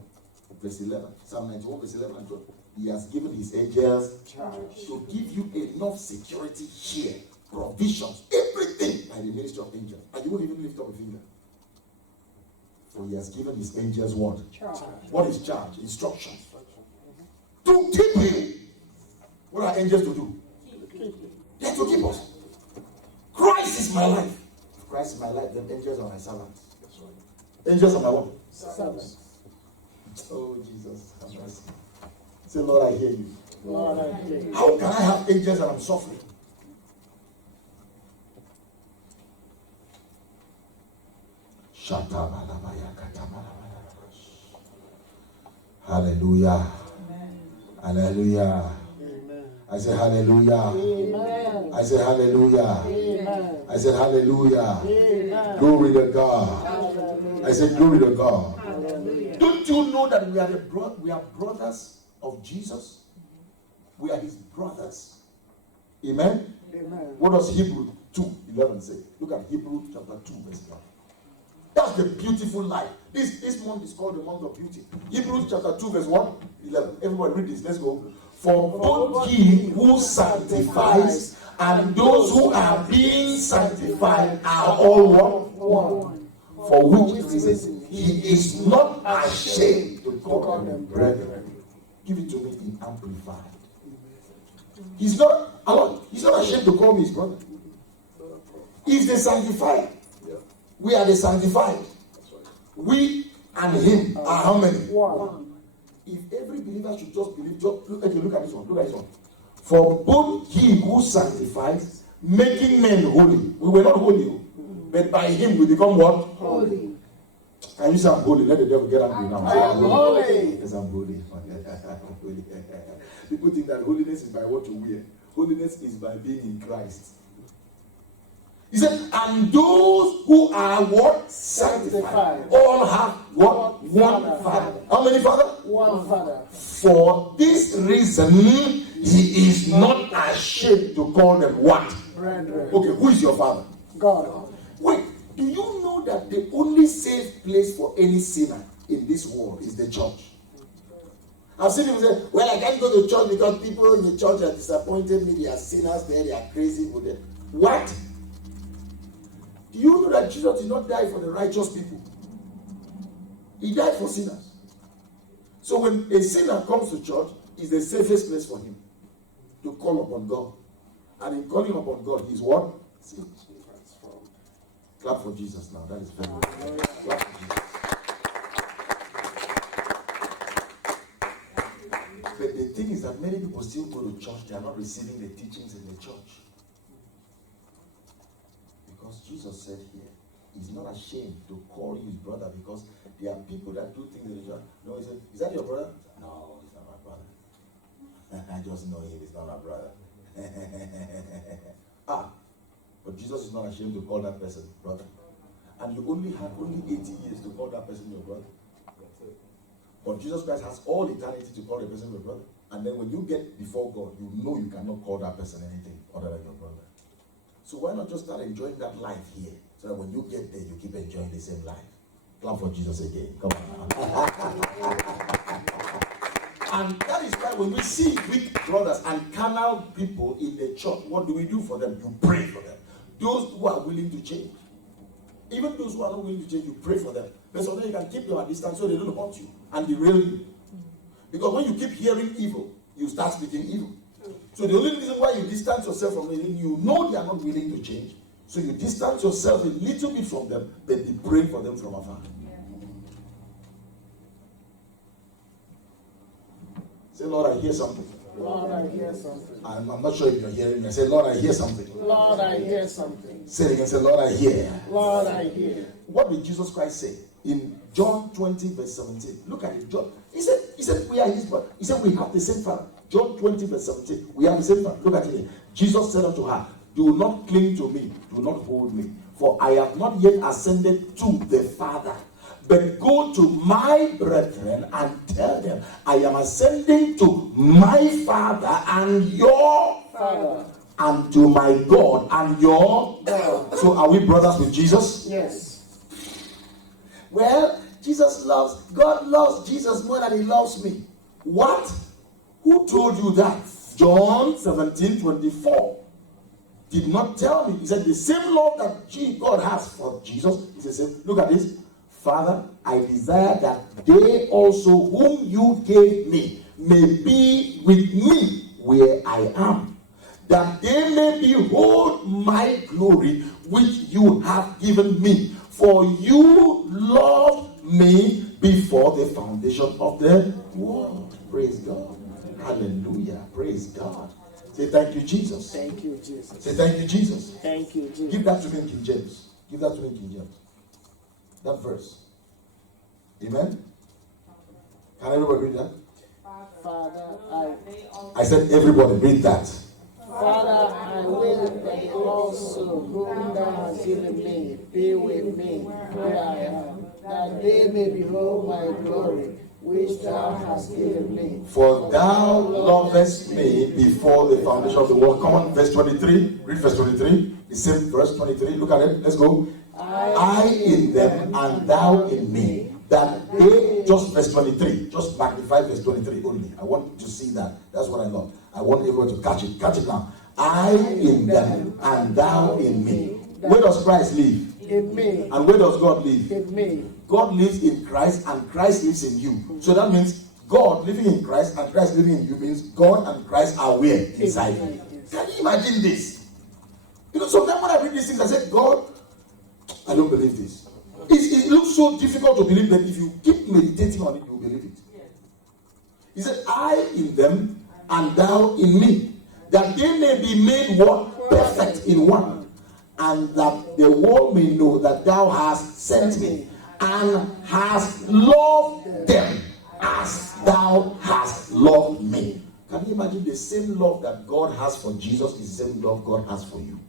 verse 11, Psalm 91, verse 11 and 12, He has given His angels charge to give you enough security here, provisions, everything by the ministry of angels, and you won't even lift up a finger. For He has given His angels what? Charge. What is charge? Instructions. To keep you. What are angels to do? They are to keep us. Christ is my life. If Christ is my life, then angels are my servants. Angels are my what? Servants. Oh, Jesus, have mercy. Say, Lord, I hear you. Lord, I hear you. How can I have angels and I'm suffering? Hallelujah. Hallelujah. Amen. I say hallelujah. Amen. I say hallelujah. Amen. I said hallelujah. Amen. Glory to God. Hallelujah. I said glory to God. Hallelujah. Don't you know that we are brothers of Jesus? We are His brothers. Amen? Amen. What does Hebrews 2:11 say? Look at Hebrews chapter 2 verse 1. That's the beautiful life. This month is called the month of beauty. Hebrews chapter 2 verse 11. Everybody read this. Let's go. For both He who sanctifies and those who are being sanctified are all one. For which reason He is not ashamed to call them brethren. Give it to me in amplified. He's not ashamed to call me His brother. He's the sanctified. We are the sanctified. We and Him are how many? One. If every believer should just believe, look at this one. Look at this one. For both He who sanctifies, making men holy. We were not holy, but by Him we become what? Holy. Can you say I'm holy? Let the devil get angry now. I am holy. Yes, I'm holy. People think that holiness is by what you wear. Holiness is by being in Christ. He said, and those who are what? Sanctified. All have what? One Father. How many Father? One Father. For this reason, He is not ashamed to call them what? Brethren. Okay, who is your Father? God. Wait, do you know that the only safe place for any sinner in this world is the church? I've seen people say, well, I can't go to church because people in the church are disappointed me. They are sinners there. They are crazy with them. What? Do you know that Jesus did not die for the righteous people? He died for sinners. So when a sinner comes to church, it's the safest place for him to call upon God. And in calling upon God, he's what? Saved. Clap for Jesus now. That is very good. Clap for Jesus. But the thing is that many people still go to church. They are not receiving the teachings in the church. Because Jesus said here, He's not ashamed to call you His brother, because there are people that do things in the church. No, He said, is that your brother? No, he's not my brother. I just know him, he's not my brother. But Jesus is not ashamed to call that person brother. And you only have 80 years to call that person your brother. But Jesus Christ has all eternity to call a person your brother. And then when you get before God, you know you cannot call that person anything other than your brother. So why not just start enjoying that life here, so that when you get there, you keep enjoying the same life? Clap for Jesus again. Come on. And that is why when we see weak brothers and carnal people in the church, what do we do for them? You pray for them. Those who are willing to change. Even those who are not willing to change, you pray for them. But sometimes you can keep them at distance so they don't hurt you and derail you. Because when you keep hearing evil, you start speaking evil. So the only reason why you distance yourself from them, you know they are not willing to change. So you distance yourself a little bit from them, but you pray for them from afar. Say, Lord, I hear something. Lord, I hear something. I'm not sure if you're hearing me. Say, Lord, I hear something. Lord, I hear something. Say it again. Say, Lord, I hear. Lord, I hear. What did Jesus Christ say in John 20, verse 17? Look at it. John, he said, we are his brother. He said, we have the same father. John 20, verse 17. We have the same father. Look at it. Jesus said unto her, do not cling to me. Do not hold me. For I have not yet ascended to the Father. But go to my brethren and tell them, I am ascending to my Father and your Father. And to my God and your God. So are we brothers with Jesus? Yes. Well, God loves Jesus more than he loves me. What? Who told you that? John 17:24 did not tell me. He said the same love that God has for Jesus is the same. Look at this. Father, I desire that they also whom you gave me may be with me where I am, that they may behold my glory which you have given me. For you loved me before the foundation of the world. Praise God. Hallelujah. Praise God. Say thank you, Jesus. Thank you, Jesus. Say thank you, Jesus. Thank you, Jesus. Give that to me in King James. Give that to me in King James. That verse. Amen. Can everybody read that? Father, I said everybody read that. Father, I will that they also whom thou hast given me be with me where I am, that they may behold my glory which thou hast given me. For thou lovest me before the foundation of the world. Come on, verse 23. Read verse 23. The same verse 23. Look at it. Let's go. I in them and thou in me. That they, just verse 23. Just magnify verse 23 only. I want to see that. That's what I love. I want everyone to catch it. Catch it now. I in them and thou in me. Where does Christ live? In me. And where does God live? In me. God lives in Christ and Christ lives in you. So that means God living in Christ and Christ living in you means God and Christ are where? Inside you. Can you imagine this? You know, sometimes when I read these things, I say, God, I don't believe this. It looks so difficult to believe that if you keep meditating on it, you will believe it. He said, I in them and thou in me, that they may be made what? Perfect in one. And that the world may know that thou hast sent me and hast loved them as thou hast loved me. Can you imagine the same love that God has for Jesus is the same love God has for you?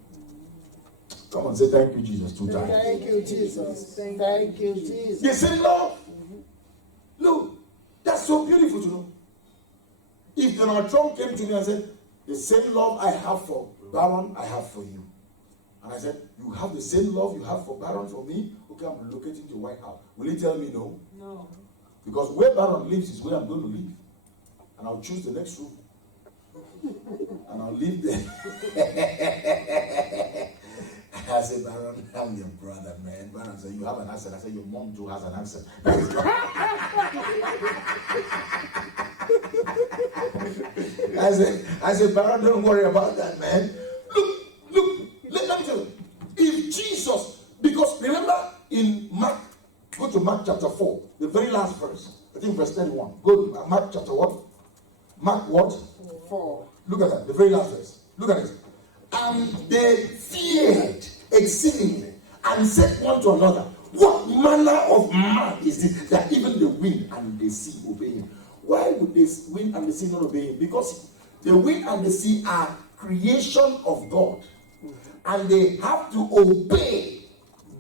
Come on, say thank you, Jesus, 2 times. Thank you, Jesus. Thank you, Jesus. The same love. Look, that's so beautiful to know. If Donald Trump came to me and said, the same love I have for Baron, I have for you. And I said, you have the same love you have for Baron for me? Okay, I'm relocating to White House. Will he tell me no? No. Because where Baron lives is where I'm going to live. And I'll choose the next room. And I'll live there. I said, Baron, I'm your brother, man. Baron said, you have an accent. I said, your mom too has an accent. I said, Baron, don't worry about that, man. Look, let me tell you. If Jesus, because remember in Mark, go to Mark chapter 4, the very last verse, I think verse 31. Go to Mark chapter what? Mark what? 4. Look at that, the very last verse. Look at it. And they feared exceedingly and said one to another, what manner of man is this that even the wind and the sea obey him? Why would the wind and the sea not obey him? Because the wind and the sea are creation of God. And they have to obey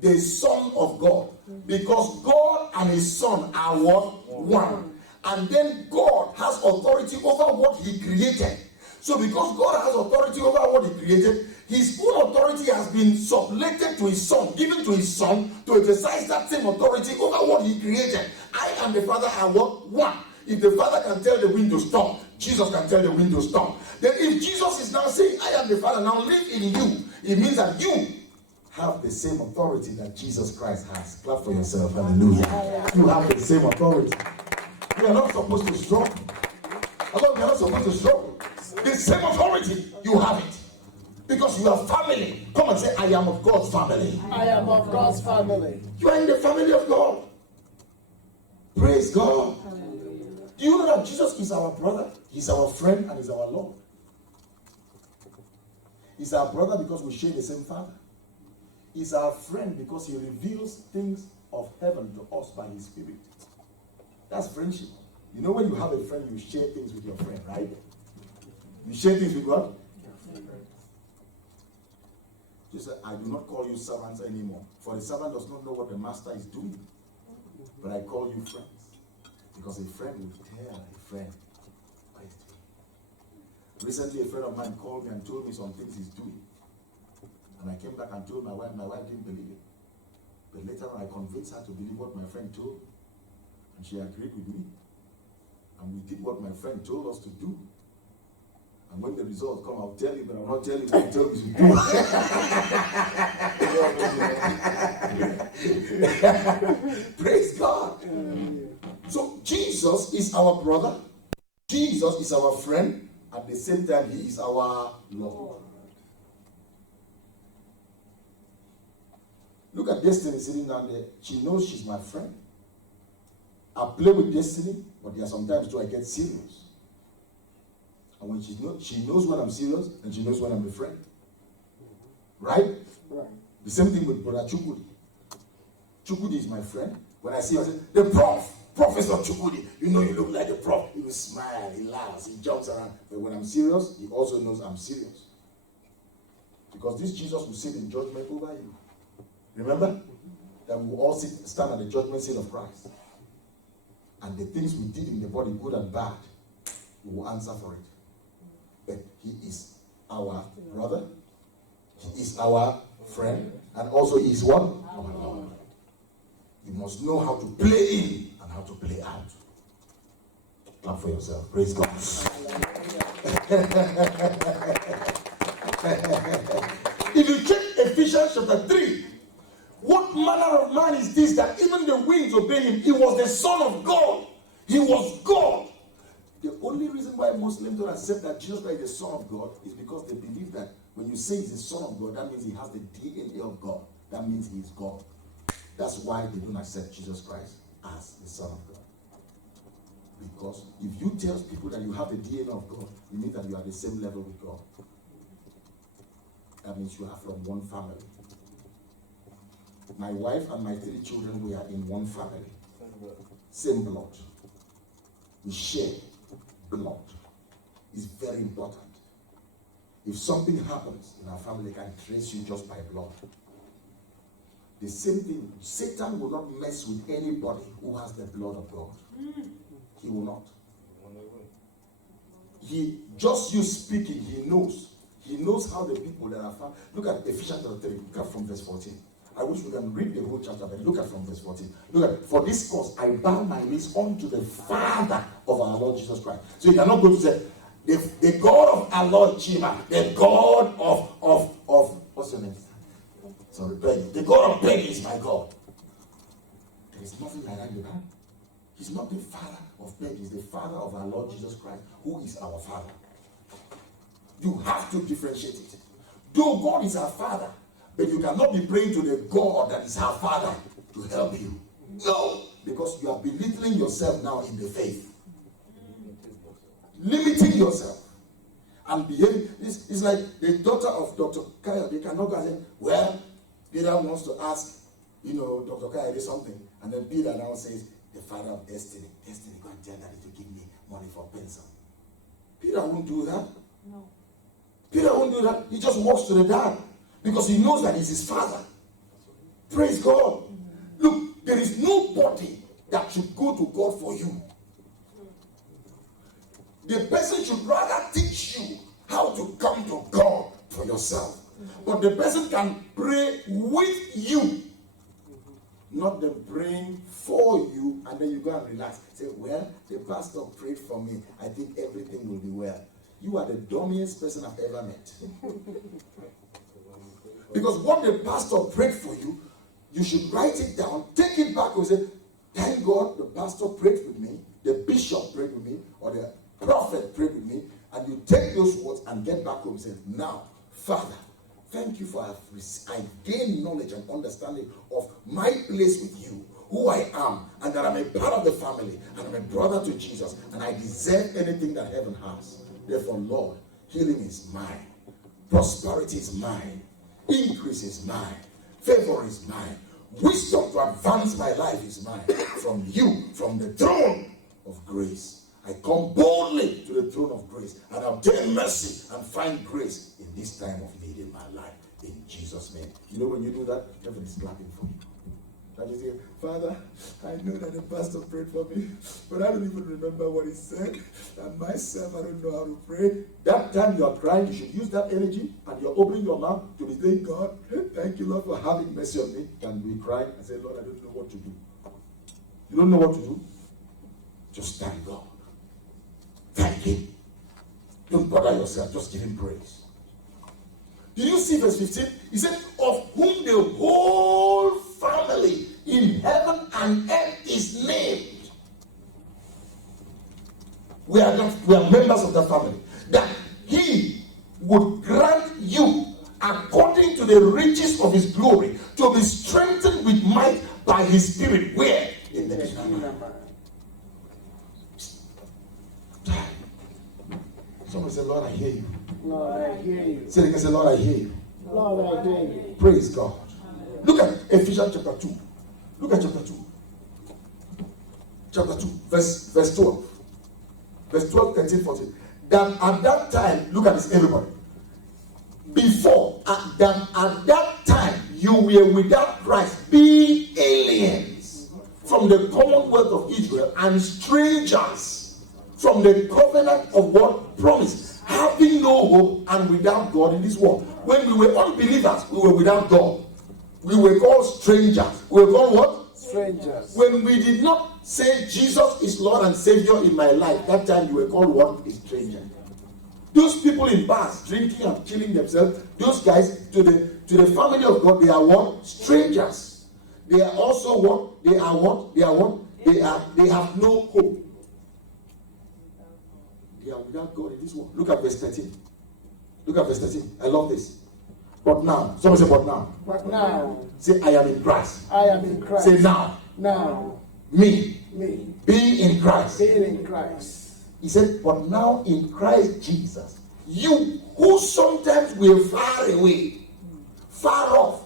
the Son of God. Because God and his Son are what? One. And then God has authority over what he created. So because God has authority over what he created, his own authority has been subjected to his Son, given to his Son to exercise that same authority over what he created. I and the Father are what? One. If the Father can tell the wind to stop, Jesus can tell the wind to stop. Then if Jesus is now saying, I am the Father, now live in you, it means that you have the same authority that Jesus Christ has. Clap for yourself. Hallelujah. You have the same authority. You are not supposed to struggle. Although you are not supposed to struggle. The same authority, you have it. Because you are family. Come and say, I am of God's family. I am of God's family. You are in the family of God. Praise God. Do you know that Jesus is our brother? He's our friend and he's our Lord. He's our brother because we share the same Father. He's our friend because he reveals things of heaven to us by his Spirit. That's friendship. You know when you have a friend, you share things with your friend, right? You share things with God. Jesus said, I do not call you servants anymore, for the servant does not know what the master is doing. But I call you friends, because a friend will tell a friend what he's doing. Recently, a friend of mine called me and told me some things he's doing. And I came back and told my wife didn't believe it. But later on, I convinced her to believe what my friend told. And she agreed with me. And we did what my friend told us to do. And when the results come, I'll tell you, but I'll not tell you what he told me to do. Praise God. So Jesus is our brother. Jesus is our friend. At the same time, he is our Lord. Look at Destiny sitting down there. She knows she's my friend. I play with Destiny, but there are sometimes too I get serious. And when she knows when I'm serious, and she knows when I'm a friend. Right? Right. The same thing with Brother Chukudi. Chukudi is my friend. When I see her, I say, the Professor Chukudi, you know you look like the prof. He will smile, he laughs, he jumps around. But when I'm serious, he also knows I'm serious. Because this Jesus will sit in judgment over you. Remember? That we will all stand at the judgment seat of Christ. And the things we did in the body, good and bad, we will answer for it. But he is our brother, he is our friend, and also he is what? Our Lord. You must know how to play in and how to play out. Clap for yourself. Praise God. If you check Ephesians chapter 3, what manner of man is this that even the winds obey him? He was the Son of God. He was God. The only reason why Muslims don't accept that Jesus Christ is the Son of God is because they believe that when you say he's the Son of God, that means he has the DNA of God. That means he is God. That's why they don't accept Jesus Christ as the Son of God. Because if you tell people that you have the DNA of God, it means that you are at the same level with God. That means you are from one family. My wife and my 3 children, we are in one family. Same blood. We share blood. It's very important. If something happens in our family, they can trace you just by blood. The same thing, Satan will not mess with anybody who has the blood of God. He will not. He, just you speaking, he knows. He knows how the people that are found. Look at Ephesians chapter 3, look at from verse 14. I wish we can read the whole chapter, but look at from verse 14. Look at, for this cause I bow my knees unto the Father of our Lord Jesus Christ. So you cannot go to say, the God of our Lord Chima, the God of what's your name? Sorry, Peggy. The God of Peggy is my God. There is nothing like that in the Bible. He's not the Father of Peggy, he's the Father of our Lord Jesus Christ, who is our Father. You have to differentiate it. Though God is our Father, but you cannot be praying to the God that is our Father to help you. No, because you are belittling yourself now in the faith. Limiting yourself. And behaving. It's like the daughter of Dr. Kaya. They cannot go and say, well, Peter wants to ask, Dr. Kaya did something. And then Peter now says, the Father of Destiny. Destiny, go and tell Daddy to give me money for pencil. Peter won't do that. No. Peter won't do that. He just walks to the dad. Because he knows that he's his father. Praise God. Look, there is nobody that should go to God for you. The person should rather teach you how to come to God for yourself. But the person can pray with you. Not them praying for you and then you go and relax. Say, well, the pastor prayed for me. I think everything will be well. You are the dummiest person I've ever met. Because what the pastor prayed for you, you should write it down, take it back and say, thank God the pastor prayed with me, the bishop prayed with me, or the prophet prayed with me, and you take those words and get back home and say, now, Father, thank you for I gained knowledge and understanding of my place with you. who I am, and that I'm a part of the family, and I'm a brother to Jesus, and I deserve anything that heaven has. Therefore, Lord, healing is mine. Prosperity is mine. Increase is mine. Favor is mine. Wisdom to advance my life is mine. From you, from the throne of grace, I come boldly to the throne of grace and obtain mercy and find grace in this time of need in my life. In Jesus' name. You know, when you do that, heaven is clapping for you. And you say, Father, I know that the pastor prayed for me, but I don't even remember what he said. And myself, I don't know how to pray. That time you are crying, you should use that energy, and you're opening your mouth to be saying, God, thank you, Lord, for having mercy on me. And we cry and say, Lord, I don't know what to do. You don't know what to do? Just thank God. Thank Him. Don't bother yourself, just give Him praise. Did you see verse 15? He said, of whom the whole family in heaven and earth is named. We are members of the family. That He would grant you, according to the riches of His glory, to be strengthened with might by His Spirit. Where? In the inner man. Somebody say, Lord, I hear you. Lord, I hear you. Say again, say, Lord, I hear you. Lord, I hear you. Praise God. Look at Ephesians chapter 2. Look at chapter 2. Chapter 2, verse 12. Verse 12, 13, 14. That at that time, look at this, everybody. Before, at that time, you were without Christ, being aliens from the commonwealth of Israel and strangers from the covenant of what promise, having no hope and without God in this world. When we were unbelievers, we were without God. We were called strangers. We were called what? Strangers. When we did not say Jesus is Lord and Savior in my life, that time you were called what? A stranger. Those people in bars drinking and killing themselves, those guys to the family of God, they are what? Strangers. They are also what? They are what? They are what? They have no hope. They are without God in this world. Look at verse 13. Look at verse 13. I love this. But now. Somebody say, but now. But now. Say, I am in Christ. I am in Christ. Say, now. Now. Me. Being in Christ. Being in Christ. He said, but now in Christ Jesus, you who sometimes were far away, far off,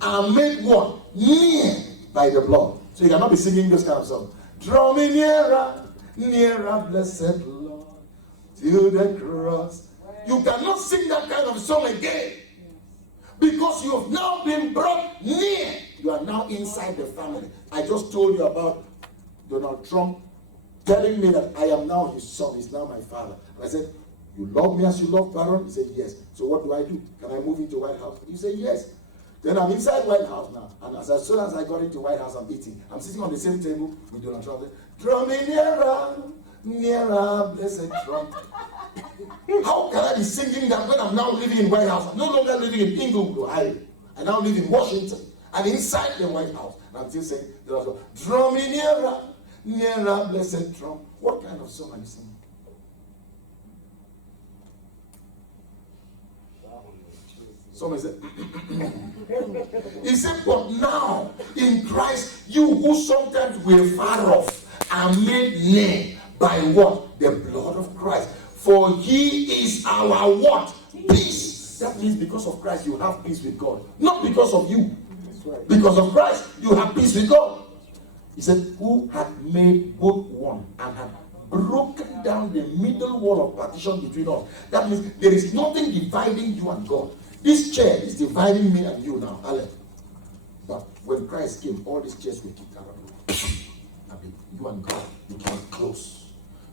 are made what? Near by the blood. So you cannot be singing this kind of song. Draw me nearer, nearer, blessed Lord, to the cross. You cannot sing that kind of song again. Because you have now been brought near. You are now inside the family. I just told you about Donald Trump telling me that I am now his son. He's now my father. And I said, you love me as you love Baron? He said, yes. So what do I do? Can I move into White House? He said, yes. Then I'm inside White House now. And as soon as I got into White House, I'm eating. I'm sitting on the same table with Donald Trump. Draw me nearer, nearer, blessed Trump. How can I be singing that when I'm now living in White House? I'm no longer living in England, Ohio. I now live in Washington. And inside the White House. And I'm still saying, draw me nearer, nearer, blessed Trump. What kind of song are you singing? Somebody said, he said, but now in Christ, you who sometimes were far off are made near by what? The blood of Christ. For He is our what? Peace. That means because of Christ, you have peace with God. Not because of you. Right. Because of Christ, you have peace with God. He said, who had made both one and had broken down the middle wall of partition between us. That means there is nothing dividing you and God. This chair is dividing me and you now, Aleph. But when Christ came, all these chairs were kicked out. And you and God became close.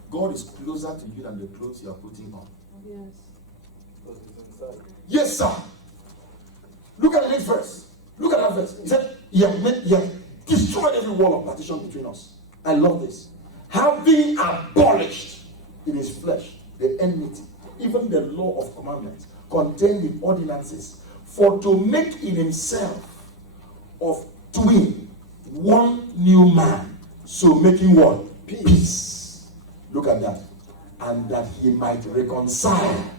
God is closer to you than the clothes you are putting on. Yes. Yes, sir. Look at the next verse. Look at that verse. He said, he have destroyed every wall of partition between us. I love this. Having abolished in his flesh the enmity, even the law of commandments contained in ordinances, for to make in himself of twin one new man, so making what? Peace. Look at that. And that he might reconcile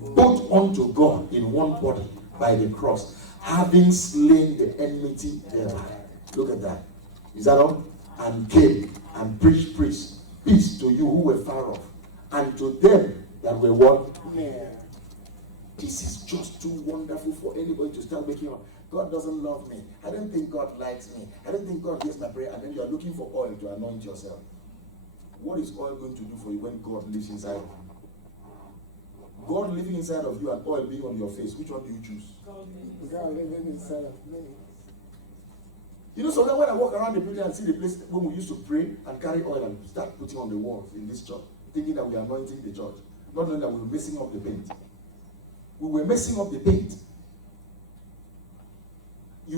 both unto God in one body by the cross, having slain the enmity thereby. Look at that. Is that all? And came and preached peace to you who were far off, and to them that were what? Yeah. This is just too wonderful for anybody to start making up. God doesn't love me. I don't think God likes me. I don't think God hears my prayer. And then you are looking for oil to anoint yourself. What is oil going to do for you when God lives inside of you? God living inside of you and oil being on your face. Which one do you choose? God living inside of me. You know, sometimes when I walk around the building and see the place when we used to pray and carry oil and start putting on the walls in this church, thinking that we are anointing the church, not knowing that we were messing up the paint. We were messing up the paint. A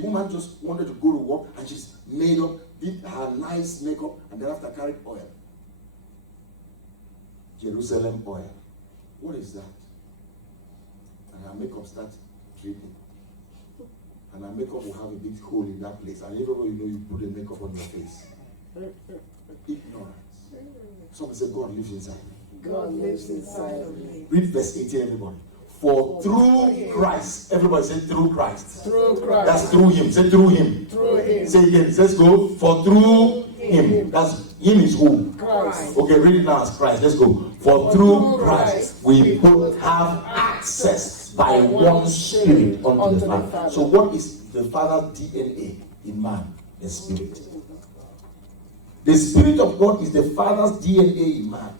woman just wanted to go to work and she's made up, did her nice makeup, and then after carried oil. Jerusalem oil. What is that? And her makeup starts dripping. And her makeup will have a big hole in that place. And everywhere you know you put the makeup on your face. Ignorance. Somebody say, God lives inside me. God lives inside of me. Read verse 18, everybody. For through Christ, everybody say through Christ. Through Christ. That's through him. Say through him. Through him. Say again. Let's go. For through him. That's him is who? Christ. Okay, read it now as Christ. Let's go. For through Christ we both have access by one Spirit unto the Father. So what is the Father's DNA in man? The Spirit. The Spirit of God is the Father's DNA in man.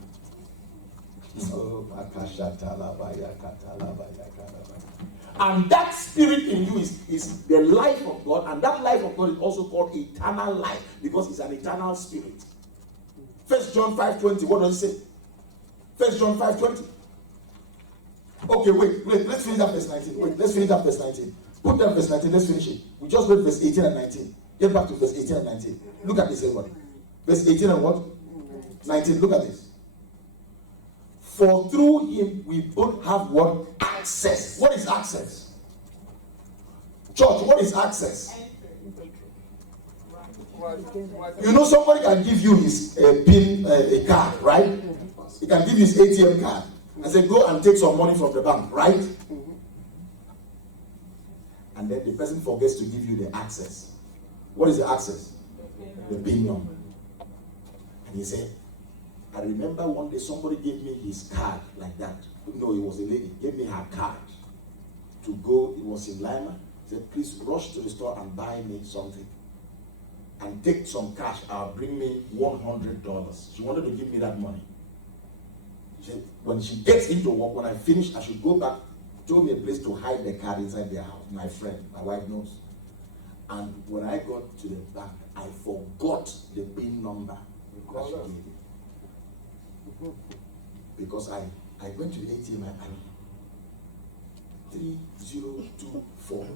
And that Spirit in you is the life of God, and that life of God is also called eternal life because it's an eternal spirit. 1 John 5:20, what does it say? 1 John 5:20. Okay, wait, let's finish that verse 19. Let's finish that verse 19. Put that verse 19, let's finish it. We just read verse 18 and 19. Get back to verse 18 and 19. Look at this, everybody. Verse 18 and what? 19, look at this. For through him we both have what? Access. What is access? Church, what is access? You know somebody can give you his PIN, a card, right? He can give you his ATM card and say, go and take some money from the bank, right? And then the person forgets to give you the access. What is the access? The PIN number. And he said, I remember one day somebody gave me his card like that. No, it was a lady. Gave me her card to go. It was in Lima. Said, please rush to the store and buy me something. And take some cash. Bring me $100. She wanted to give me that money. She said, when she gets into work, when I finish, I should go back. Told me a place to hide the card inside their house. My friend, my wife knows. And when I got to the bank, I forgot the PIN number that she gave me. Because I went to the ATM and 3024.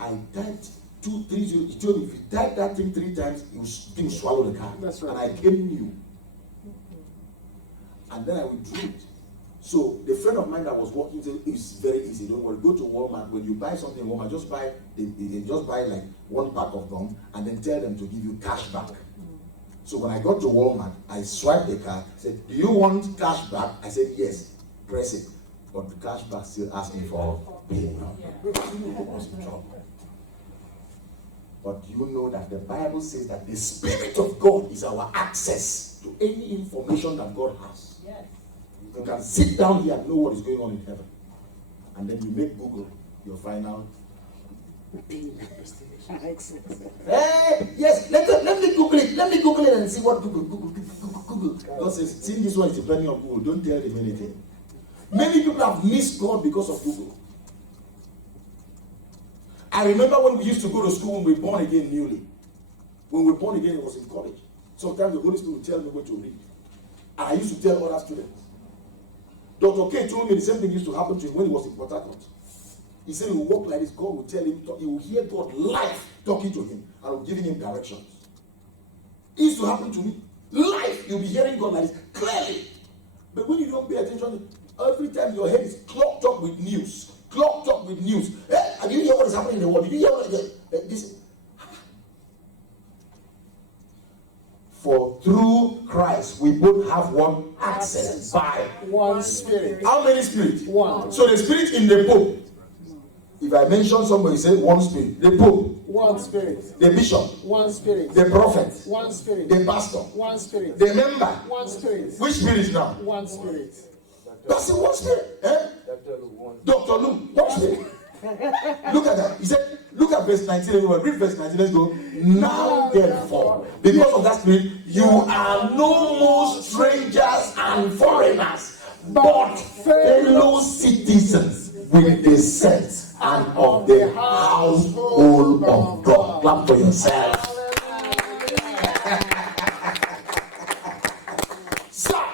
I typed 230. He told me if you type that thing 3 times, you swallow the card. That's right. And I came new. And then I withdrew it. So the friend of mine that was working said it's very easy. Don't worry. Go to Walmart. When you buy something in Walmart, just buy like 1 pack of gum and then tell them to give you cash back. So when I got to Walmart, I swiped the card. Said, "Do you want cash back?" I said, "Yes." Press it, but the cash back still asked me for pay. I was in trouble. But you know that the Bible says that the Spirit of God is our access to any information that God has. Yes. You can sit down here and know what is going on in heaven, and then you make Google your final. Yes, let me Google it. Let me Google it and see what Google. God says, seeing this one is depending on Google. Don't tell him anything. Many people have missed God because of Google. I remember when we used to go to school when we were born again newly. When we were born again, it was in college. Sometimes the Holy Spirit would tell me what to read. And I used to tell other students. Dr. K told me the same thing used to happen to him when he was in Port Harcourt. He said he will walk like this. God will tell him, he will hear God live talking to him and giving him directions. It used to happen to me. Live, you'll be hearing God like this clearly. But when you don't pay attention, every time your head is clogged up with news. Clogged up with news. Hey, did you hear what is happening in the world? Did you hear what this? For through Christ we both have one access by one Spirit. How many spirits? One. So the Spirit in the Pope. If I mention somebody, say one Spirit. The Pope One spirit. The bishop. One spirit. The prophet. One spirit. The pastor. One spirit. The member. One spirit. Which spirit now? One spirit. That's it, one spirit. Eh? Dr. Luke, one spirit. Look at that. He said, look at verse 19. Everyone, read verse 19. Let's go. Now, therefore, because of that spirit, you are no more strangers and foreigners, but fellow citizens with the saints and of the household of God. Clap for yourself. Sir,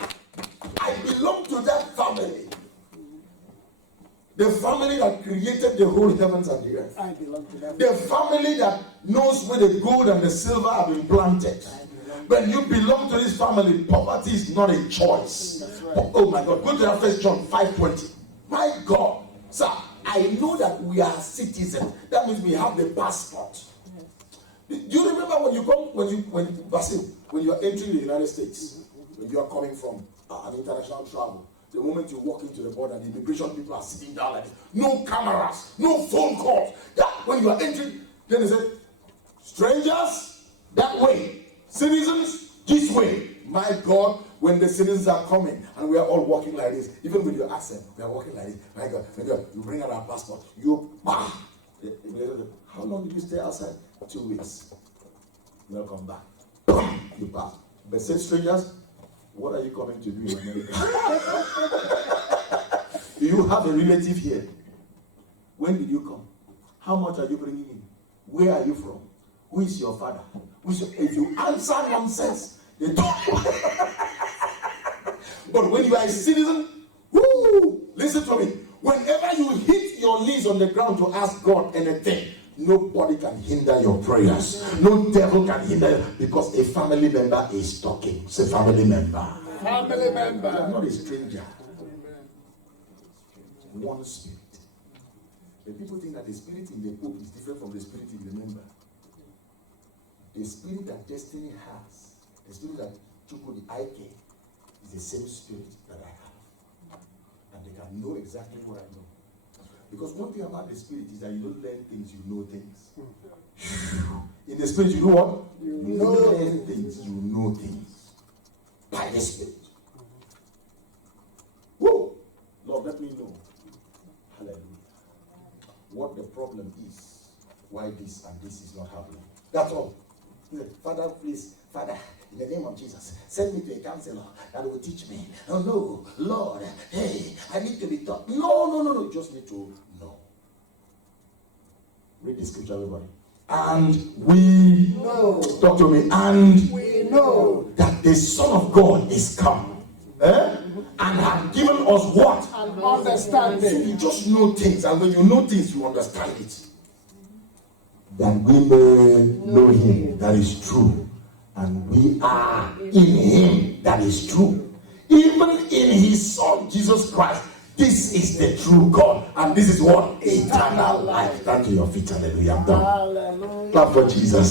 I belong to that family. The family that created the whole heavens and the earth. I belong to that. The family that knows where the gold and the silver have been planted. When you belong to this family, poverty is not a choice. Right. Oh my God, go to that 1 John 5:20. My God, sir, I know that we are citizens. That means we have the passport. Do you remember when you are entering the United States, when you are coming from an international travel? The moment you walk into the border, the immigration people are sitting down like this. No cameras, no phone calls. That when you are entering, then they say, strangers, that way. Citizens, this way. My God, when the citizens are coming and we are all walking like this, even with your accent, we are walking like this. My God, you bring out our passport. How long did you stay outside? 2 weeks. Welcome back. You pass. But say strangers, what are you coming to do in America? Do you have a relative here? When did you come? How much are you bringing in? Where are you from? Who is your father? If you answer nonsense, they don't. But when you are a citizen, listen to me. Whenever you hit your knees on the ground to ask God anything, nobody can hinder your prayers. No devil can hinder you because a family member is talking. It's a family member. Family member. You are not a stranger. One spirit. The people think that the spirit in the Pope is different from the spirit in the member. The spirit that destiny has, the spirit that Chuko the IK, is the same spirit that I have. And they can know exactly what I know. Because one thing about the spirit is that you don't learn things, you know things. In the spirit, you know what? You don't learn things, you know things. By the spirit. Whoa! Lord, let me know. Hallelujah. What the problem is. Why this and this is not happening. That's all. Father, please, Father, in the name of Jesus, send me to a counselor that will teach me. Oh no, Lord, hey, I need to be taught. No. You just need to know. Read the scripture, everybody. And we know. Talk to me. And we know that the Son of God is come. And have given us what? An understanding. So you just know things, and when you know things, you understand it. That we may know him that is true, and we are in him that is true. Even in his Son, Jesus Christ, this is the true God, and this is what? Eternal life. Stand to your feet, hallelujah. I'm done. Hallelujah. Clap for Jesus.